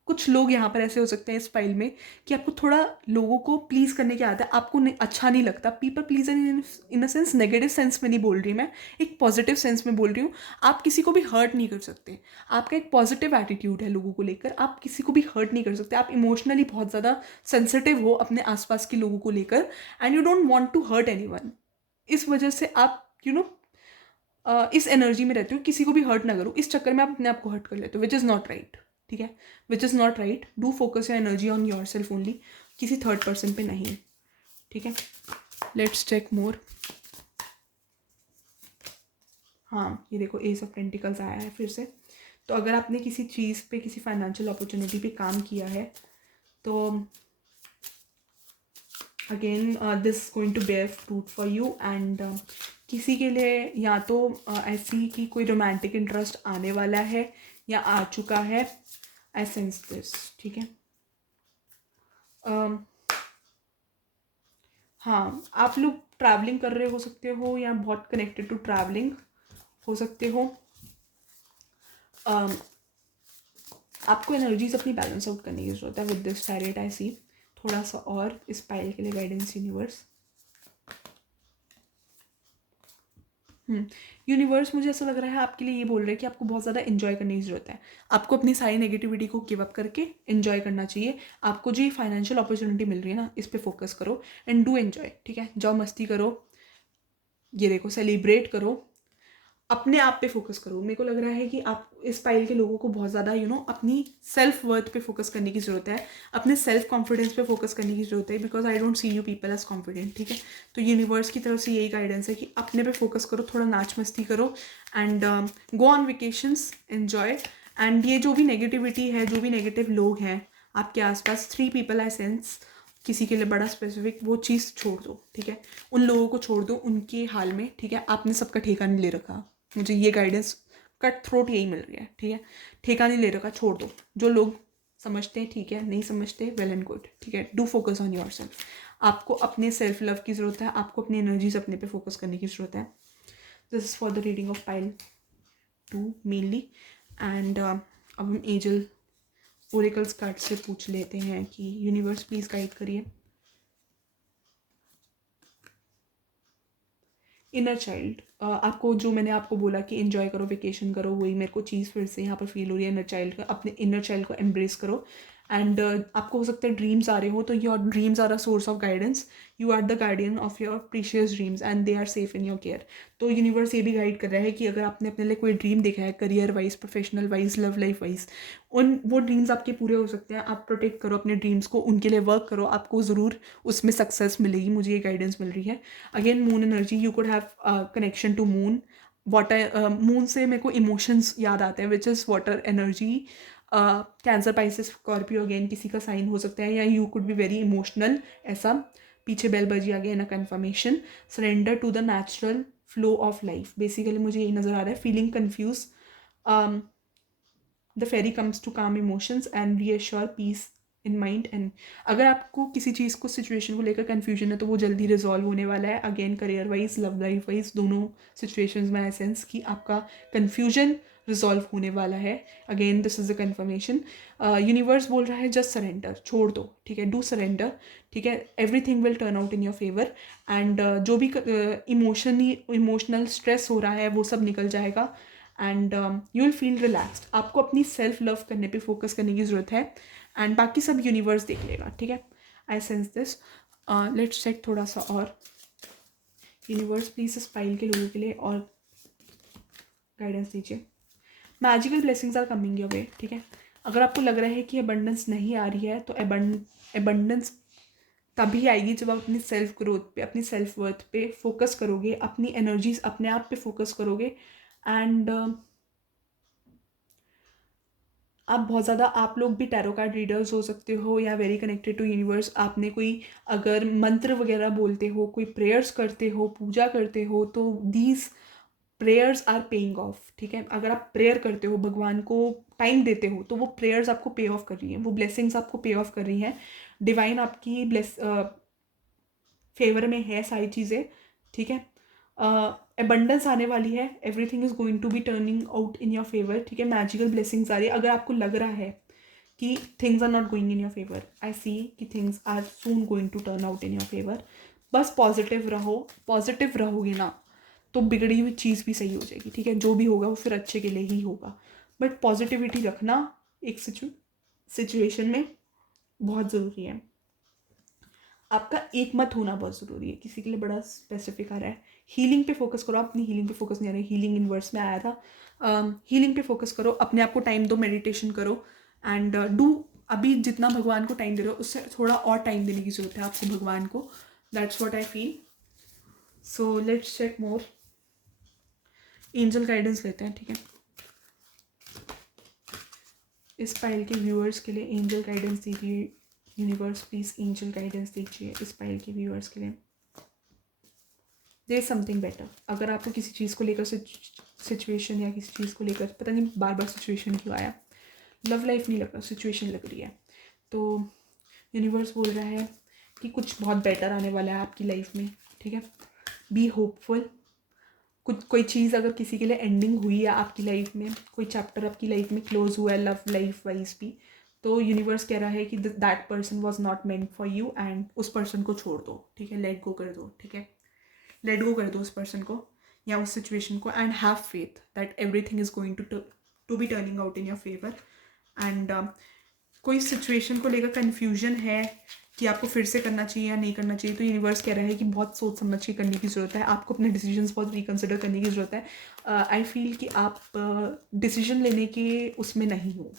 कुछ लोग यहाँ पर ऐसे हो सकते हैं इस फाइल में कि आपको थोड़ा लोगों को प्लीज़ करने की आदत है, आपको अच्छा नहीं लगता। People pleaser in a sense, negative sense में नहीं बोल रही मैं, एक पॉजिटिव सेंस में बोल रही हूँ। आप किसी को भी हर्ट नहीं कर सकते, आपका एक पॉजिटिव एटीट्यूड है लोगों को लेकर, आप किसी को भी हर्ट नहीं कर सकते। आप इमोशनली बहुत ज़्यादा सेंसिटिव हो अपने आसपास के लोगों को लेकर, and you don't want to hurt anyone. इस वजह से आप इस एनर्जी में रहते हो, किसी को भी हर्ट ना करो, इस चक्कर में आप अपने आप को हर्ट कर लेते हो, विच इज़ नॉट राइट, ठीक है। Which is not right. Do focus your energy on your self only, किसी थर्ड पर्सन पे नहीं, ठीक है। लेट्स चेक मोर। हाँ, ये देखो, एस ऑफ पेंटिकल्स आया है फिर से। तो अगर आपने किसी चीज़ पे, किसी फाइनेंशियल अपॉर्चुनिटी पे काम किया है, तो again this going to bear fruit for you, and किसी के लिए या तो ऐसी कि कोई रोमांटिक इंटरेस्ट आने वाला है या आ चुका है, आई सेंस दिस, ठीक है। हाँ, आप लोग ट्रैवलिंग कर रहे हो सकते हो, या बहुत कनेक्टेड टू ट्रैवलिंग हो सकते हो। आपको एनर्जीज अपनी बैलेंस आउट करने की जरूरत है विद दिस चैरियट, आई सी। थोड़ा सा और इस पाइल के लिए गाइडेंस यूनिवर्स। यूनिवर्स मुझे ऐसा लग रहा है आपके लिए ये बोल रहे हैं कि आपको बहुत ज़्यादा इन्जॉय करने की ज़रूरत है। आपको अपनी सारी नेगेटिविटी को गिव अप करके इन्जॉय करना चाहिए। आपको जो ये फाइनेंशियल अपॉर्चुनिटी मिल रही है ना, इस पर फोकस करो एंड डू एन्जॉय, ठीक है। जाओ मस्ती करो, ये देखो, सेलिब्रेट करो, अपने आप पे फोकस करो। मेरे को लग रहा है कि आप इस पाइल के लोगों को बहुत ज़्यादा अपनी सेल्फ वर्थ पे फोकस करने की ज़रूरत है, अपने सेल्फ कॉन्फिडेंस पे फोकस करने की ज़रूरत है, because I don't see you people as confident, ठीक है। तो यूनिवर्स की तरफ से यही गाइडेंस है कि अपने पे फोकस करो, थोड़ा नाच मस्ती करो, and go on vacations, enjoy. And ये जो भी नेगेटिविटी है, जो भी नेगेटिव लोग हैं आपके आसपास, 3 पीपल आई सेंस, किसी के लिए बड़ा स्पेसिफिक, वो चीज़ छोड़ दो, ठीक है। उन लोगों को छोड़ दो उनके हाल में, ठीक है। आपने सबका ठेका नहीं ले रखा, मुझे ये गाइडेंस कट थ्रोट यही मिल रही है, ठीक है। ठेका नहीं ले रखा, छोड़ दो। जो लोग समझते हैं ठीक है, नहीं समझते वेल एंड गुड, ठीक है। Do focus on your self. आपको अपने सेल्फ लव की ज़रूरत है, आपको अपनी एनर्जीज अपने पे फोकस करने की ज़रूरत है। This is for the reading of pile 2 mainly, and अब हम एंजल ओरेकल्स कार्ड से पूछ लेते हैं कि यूनिवर्स प्लीज़ गाइड करिए। इनर चाइल्ड, आपको जो मैंने आपको बोला कि एंजॉय करो, वेकेशन करो, वही मेरे को चीज़ फिर से यहाँ पर फील हो रही है। इनर चाइल्ड का, अपने इनर चाइल्ड को एम्ब्रेस करो, एंड आपको हो सकता है ड्रीम्स आ रहे हो, तो your dreams are a source of guidance. You are the guardian of your precious dreams and they are safe in your care. तो यूनिवर्स ये भी गाइड कर रहा है कि अगर आपने अपने लिए कोई ड्रीम देखा है, career wise, professional wise, love life wise, वो ड्रीम्स आपके पूरे हो सकते हैं। आप प्रोटेक्ट करो अपने ड्रीम्स को, उनके लिए वर्क करो, आपको ज़रूर उसमें सक्सेस मिलेगी, मुझे ये गाइडेंस मिल रही है। Again, moon energy, you could have connection to moon. Water, moon से मेरे को इमोशंस याद आते हैं, which is water energy. Cancer, Pisces, Scorpio, again किसी का साइन हो सकता है, या you could be very emotional, ऐसा। पीछे बेल बजी आ गया, in a confirmation. Surrender to the natural flow of life, basically मुझे यही नज़र आ रहा है। Feeling confuse, the fairy comes to calm emotions and reassure peace in mind. And अगर आपको किसी चीज़ को, सिचुएशन को लेकर कन्फ्यूजन है, तो वो जल्दी रिजॉल्व होने वाला है। Again, career wise, love life wise, दोनों सिचुएशंस में आई सेंस कि आपका कन्फ्यूजन रिजॉल्व होने वाला है। Again this is a conformation. Universe बोल रहा है जस्ट सरेंडर, छोड़ दो, ठीक है, डू सरेंडर, ठीक है, everything will turn out in your favour. And जो भी इमोशनल स्ट्रेस हो रहा है वो सब निकल जाएगा। And you will feel relaxed. आपको अपनी सेल्फ लव करने पे फोकस करने की ज़रूरत है, एंड बाकी सब यूनिवर्स देख लेगा, ठीक है। I sense this. Let's check थोड़ा सा और। यूनिवर्स प्लीज इस फाइल के लोगों के लिए और गाइडेंस दीजिए। Magical blessings are coming your way, ठीक है। अगर आपको लग रहा है कि अबंडेंस नहीं आ रही है तो अबंडेंस तभी आएगी जब आप अपनी सेल्फ ग्रोथ पे, अपनी सेल्फ वर्थ पे फोकस करोगे, अपनी एनर्जीज अपने आप पे फोकस करोगे। एंड आप बहुत ज़्यादा, आप लोग भी टैरो कार्ड रीडर्स हो सकते हो या वेरी कनेक्टेड टू यूनिवर्स। आपने कोई अगर मंत्र वगैरह बोलते हो, कोई प्रेयर्स करते हो, पूजा करते हो, तो these prayers are paying off, ठीक है। अगर आप प्रेयर करते हो, भगवान को टाइम देते हो, तो वो प्रेयर्स आपको पे ऑफ कर रही हैं, वो ब्लेसिंग्स आपको पे ऑफ कर रही हैं। डिवाइन आपकी फेवर में है सारी चीज़ें, ठीक है। एबंडेंस आने वाली है, everything is going to be turning out in your favour, ठीक है। मैजिकल ब्लेसिंग्स आ रही है। अगर आपको लग रहा है कि things are not going in your favour, I see कि things are soon going to turn out in your favour. बस पॉजिटिव रहो। पॉजिटिव रहोगे ना तो बिगड़ी हुई चीज़ भी सही हो जाएगी, ठीक है। जो भी होगा वो फिर अच्छे के लिए ही होगा, बट पॉजिटिविटी रखना एक सिचुएशन में बहुत ज़रूरी है। आपका एक मत होना बहुत ज़रूरी है। किसी के लिए बड़ा स्पेसिफिक आ रहा है। हीलिंग पे फोकस करो। अपनी हीलिंग पे फोकस नहीं आ रहा है। हीलिंग यूनिवर्स में आया था। हीलिंग पे फोकस करो, अपने आप को टाइम दो, मेडिटेशन करो, एंड डू। अभी जितना भगवान को टाइम दे रहे हो उससे थोड़ा और टाइम देने की ज़रूरत है आपको भगवान को। That's what I feel. So let's check more. Angel guidance लेते हैं, ठीक है। इस फाइल के व्यूअर्स के लिए एंजल गाइडेंस दीजिए। यूनिवर्स प्लीज एंजल गाइडेंस दीजिए इस फाइल के व्यूअर्स के लिए। There is something better. अगर आपको किसी चीज़ को लेकर सिचुएशन या किसी चीज़ को लेकर, पता नहीं बार बार सिचुएशन क्यों आया, लव लाइफ नहीं लग रहा, सिचुएशन लग रही है, तो यूनिवर्स बोल रहा है कि कुछ बहुत बेटर आने वाला है आपकी लाइफ में, ठीक है। Be hopeful. कुछ कोई चीज़ अगर किसी के लिए एंडिंग हुई है आपकी लाइफ में, कोई चैप्टर आपकी लाइफ में क्लोज हुआ है लव लाइफ वाइज भी, तो यूनिवर्स कह रहा है कि that person was not meant for you, and उस पर्सन को छोड़ दो, ठीक है। लेट गो कर दो, ठीक है। लेट गो कर दो उस पर्सन को या उस सिचुएशन को, and have faith that everything is going to be turning out in your favour. And कोई सिचुएशन को लेकर कन्फ्यूजन है कि आपको फिर से करना चाहिए या नहीं करना चाहिए, तो यूनिवर्स कह रहा है कि बहुत सोच समझ के करने की ज़रूरत है। आपको अपने डिसीजंस बहुत रिकन्सिडर करने की ज़रूरत है। आई फील कि आप डिसीजन लेने के उसमें नहीं हो,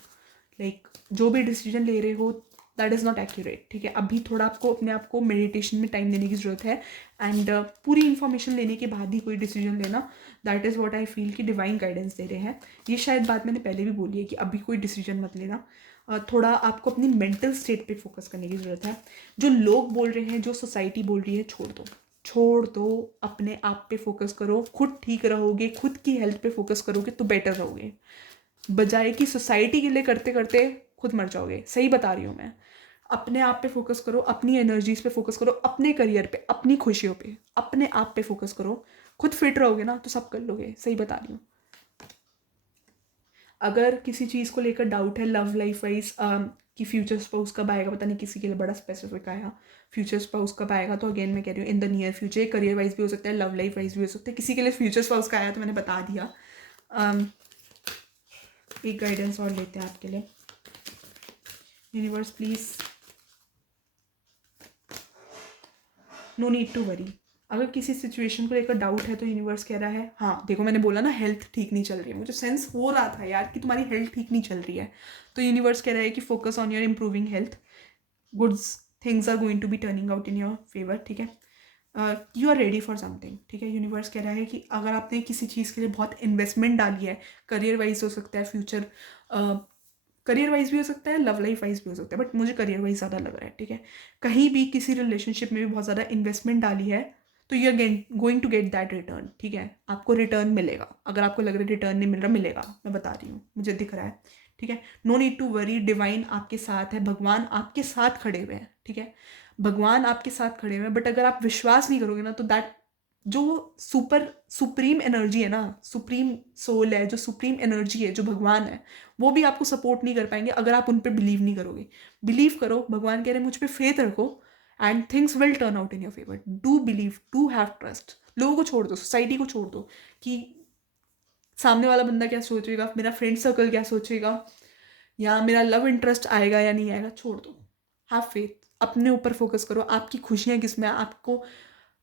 लाइक जो भी डिसीजन ले रहे हो दैट इज़ नॉट एक्यूरेट, ठीक है। अभी थोड़ा आपको अपने आप को मेडिटेशन में टाइम देने की ज़रूरत है, एंड पूरी इन्फॉर्मेशन लेने के बाद ही कोई डिसीजन लेना। That is what I feel कि डिवाइन गाइडेंस दे रहे हैं। ये शायद बात मैंने पहले भी बोली है कि अभी कोई डिसीजन मत लेना। थोड़ा आपको अपनी मेंटल स्टेट पे फोकस करने की ज़रूरत है। जो लोग बोल रहे हैं, जो सोसाइटी बोल रही है, छोड़ दो, छोड़ दो। अपने आप पे फोकस करो। खुद ठीक रहोगे, खुद की हेल्थ पे फोकस करोगे तो बेटर रहोगे, बजाय कि सोसाइटी के लिए करते करते खुद मर जाओगे। सही बता रही हूँ मैं। अपने आप पे फोकस करो, अपनी एनर्जीज पे फोकस करो, अपने करियर पे, अपनी खुशियों पे, अपने आप पे फोकस करो। खुद फिट रहोगे ना तो सब कर लोगे। सही बता रही हूँ। अगर किसी चीज़ को लेकर डाउट है लव लाइफ वाइज कि फ्यूचर स्पाउस कब आएगा, पता नहीं किसी के लिए बड़ा स्पेसिफिक आया फ्यूचर स्पाउस कब आएगा, तो अगेन मैं कह रही हूँ in the near future. Career wise भी हो सकता है, लव लाइफ वाइज भी हो सकता है। किसी के लिए फ्यूचर स्पाउस का आया तो मैंने बता दिया। एक गाइडेंस और लेते हैं आपके लिए। Universe please, no need to worry. अगर किसी सिचुएशन को लेकर डाउट है तो यूनिवर्स कह रहा है, हाँ देखो मैंने बोला ना हेल्थ ठीक नहीं चल रही है, मुझे सेंस हो रहा था यार कि तुम्हारी हेल्थ ठीक नहीं चल रही है, तो यूनिवर्स कह रहा है कि focus on your improving health. Goods things are going to be turning out in your favour, ठीक है। You are ready for something, ठीक है। यूनिवर्स कह रहा है कि अगर आपने किसी चीज़ के लिए बहुत इन्वेस्टमेंट डाली है, करियर वाइज हो सकता है, फ्यूचर करियर वाइज भी हो सकता है, लव लाइफ वाइज भी हो सकता है, बट मुझे करियर वाइज ज़्यादा लग रहा है, ठीक है। कहीं भी किसी रिलेशनशिप में भी बहुत ज़्यादा इन्वेस्टमेंट डाली है तो you are going to get that return, ठीक है। आपको रिटर्न मिलेगा। अगर आपको लग रहा है रिटर्न नहीं मिल रहा, मिलेगा, मैं बता रही हूँ, मुझे दिख रहा है, ठीक है। No need to worry. Divine आपके साथ है, भगवान आपके साथ खड़े हुए हैं, ठीक है। भगवान आपके साथ खड़े हुए हैं, बट अगर आप विश्वास नहीं करोगे ना तो दैट जो सुप्रीम एनर्जी है ना, सुप्रीम सोल है, जो सुप्रीम एनर्जी है, जो भगवान है, वो भी आपको सपोर्ट नहीं कर पाएंगे अगर आप उन पर बिलीव नहीं करोगे। बिलीव करो, भगवान कह रहे हैं मुझ पर फेथ रखो and things will turn out in your favour. Do believe, do have trust. लोगों को छोड़ दो, सोसाइटी को छोड़ दो कि सामने वाला बंदा क्या सोचेगा, मेरा फ्रेंड सर्कल क्या सोचेगा, या मेरा लव इंटरेस्ट आएगा या नहीं आएगा, छोड़ दो। हैव फेथ, अपने ऊपर फोकस करो। आपकी खुशियाँ किस में है, आपको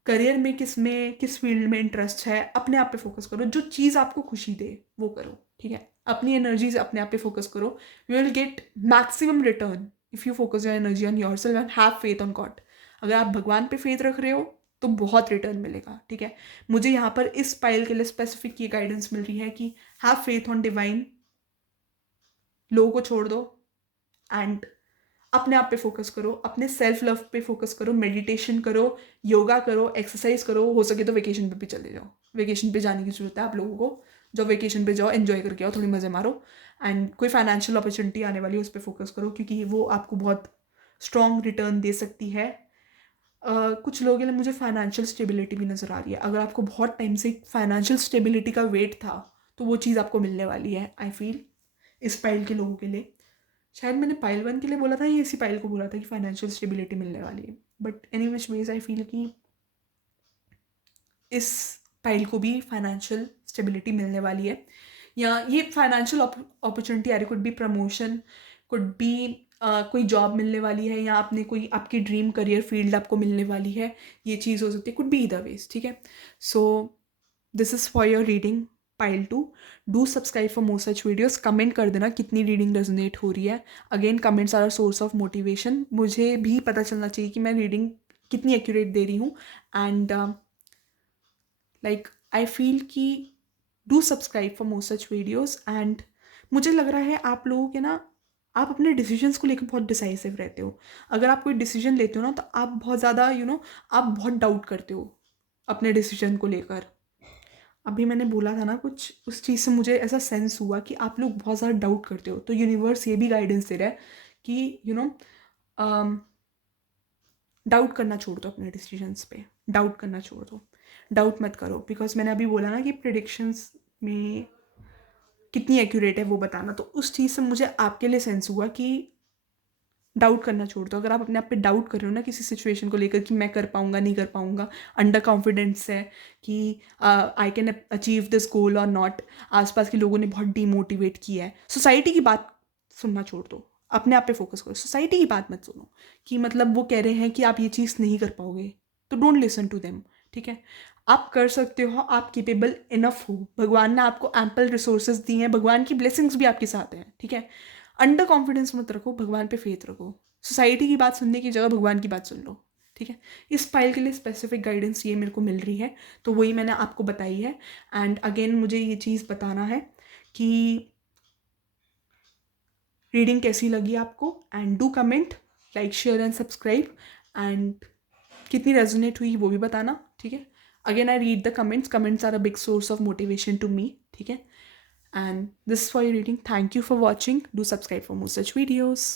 करियर में किस फील्ड में इंटरेस्ट है, अपने आप पे फोकस करो। जो चीज़ आपको खुशी दे वो करो, ठीक है। अपनी एनर्जी से अपने आप पे फोकस करो। You will get maximum return if you focus your energy on your self and have faith on God. अगर आप भगवान पे फेथ रख रहे हो तो बहुत रिटर्न मिलेगा, ठीक है। मुझे यहाँ पर इस पाइल के लिए स्पेसिफिक ये गाइडेंस मिल रही है कि हैव फेथ ऑन डिवाइन, लोगों को छोड़ दो एंड अपने आप पे फोकस करो, अपने सेल्फ लव पे फोकस करो, मेडिटेशन करो, योगा करो, एक्सरसाइज करो, हो सके तो वेकेशन पे भी चले जाओ। वेकेशन पे जाने की जरूरत है आप लोगों को। जब वेकेशन पे जाओ एंजॉय करके आओ, थोड़ी मज़े मारो एंड कोई फाइनेंशियल अपॉर्चुनिटी आने वाली है उस पर फोकस करो, क्योंकि वो आपको बहुत स्ट्रॉन्ग रिटर्न दे सकती है। कुछ लोगों के लिए मुझे फाइनेंशियल स्टेबिलिटी भी नज़र आ रही है। अगर आपको बहुत टाइम से फाइनेंशियल स्टेबिलिटी का वेट था तो वो चीज़ आपको मिलने वाली है, आई फील, इस पाइल के लोगों के लिए। शायद मैंने पाइल 1 के लिए बोला था या इसी पाइल को बोला था कि फाइनेंशियल स्टेबिलिटी मिलने वाली है, but any which ways I feel कि इस पाइल को भी फाइनेंशियल स्टेबिलिटी मिलने वाली है, या ये फाइनेंशियल अपॉर्चुनिटी आ रही, could be promotion, could be कोई जॉब मिलने वाली है, या आपने कोई आपकी ड्रीम करियर फील्ड आपको मिलने वाली है। ये चीज़ हो सकती है, कुड बी ईदर वेज, ठीक है। So this is for your reading pile 2। Do subscribe for more such videos. Comment कर देना कितनी रीडिंग रेजोनेट हो रही है। Again, comments are a source of motivation. मुझे भी पता चलना चाहिए कि मैं रीडिंग कितनी एक्यूरेट दे रही हूँ एंड लाइक आई फील कि do subscribe for more such videos. And मुझे लग रहा है आप लोगों के ना, आप अपने डिसीजंस को लेकर बहुत डिसाइसिव रहते हो। अगर आप कोई डिसीजन लेते हो ना तो आप बहुत ज़्यादा आप बहुत डाउट करते हो अपने डिसीजन को लेकर। अभी मैंने बोला था ना कुछ, उस चीज़ से मुझे ऐसा सेंस हुआ कि आप लोग बहुत ज़्यादा डाउट करते हो। तो यूनिवर्स ये भी गाइडेंस दे रहा है कि डाउट करना छोड़ दो अपने डिसीजंस पे। डाउट करना छोड़ दो, डाउट मत करो। बिकॉज मैंने अभी बोला ना कि प्रिडिक्शंस में कितनी एक्यूरेट है वो बताना, तो उस चीज़ से मुझे आपके लिए सेंस हुआ कि डाउट करना छोड़ दो। अगर आप अपने आप पे डाउट कर रहे हो ना किसी सिचुएशन को लेकर कि मैं कर पाऊंगा नहीं कर पाऊंगा, अंडर कॉन्फिडेंस है कि I can achieve this goal और नॉट, आसपास के लोगों ने बहुत डीमोटिवेट किया है, सोसाइटी की बात सुनना छोड़ दो, अपने आप पे फोकस करो। सोसाइटी की बात मत सुनो कि मतलब वो कह रहे हैं कि आप ये चीज़ नहीं कर पाओगे, तो डोंट लिसन टू देम, ठीक है। आप कर सकते हो, आप केपेबल इनफ हो, भगवान ने आपको एम्पल रिसोर्सेज दिए हैं, भगवान की ब्लेसिंग्स भी आपके साथ हैं, ठीक है। अंडर कॉन्फिडेंस मत रखो, भगवान पे फेथ रखो। सोसाइटी की बात सुनने की जगह भगवान की बात सुन लो, ठीक है। इस फाइल के लिए स्पेसिफिक गाइडेंस ये मेरे को मिल रही है, तो वही मैंने आपको बताई है। एंड अगेन मुझे ये चीज़ बताना है कि रीडिंग कैसी लगी आपको, and do comment, like, share and subscribe. And कितनी रेजोनेट हुई वो भी बताना, ठीक है। Again I read the comments are a big source of motivation to me, ठीक है। And this is for your reading. Thank you for watching. Do subscribe for more such videos.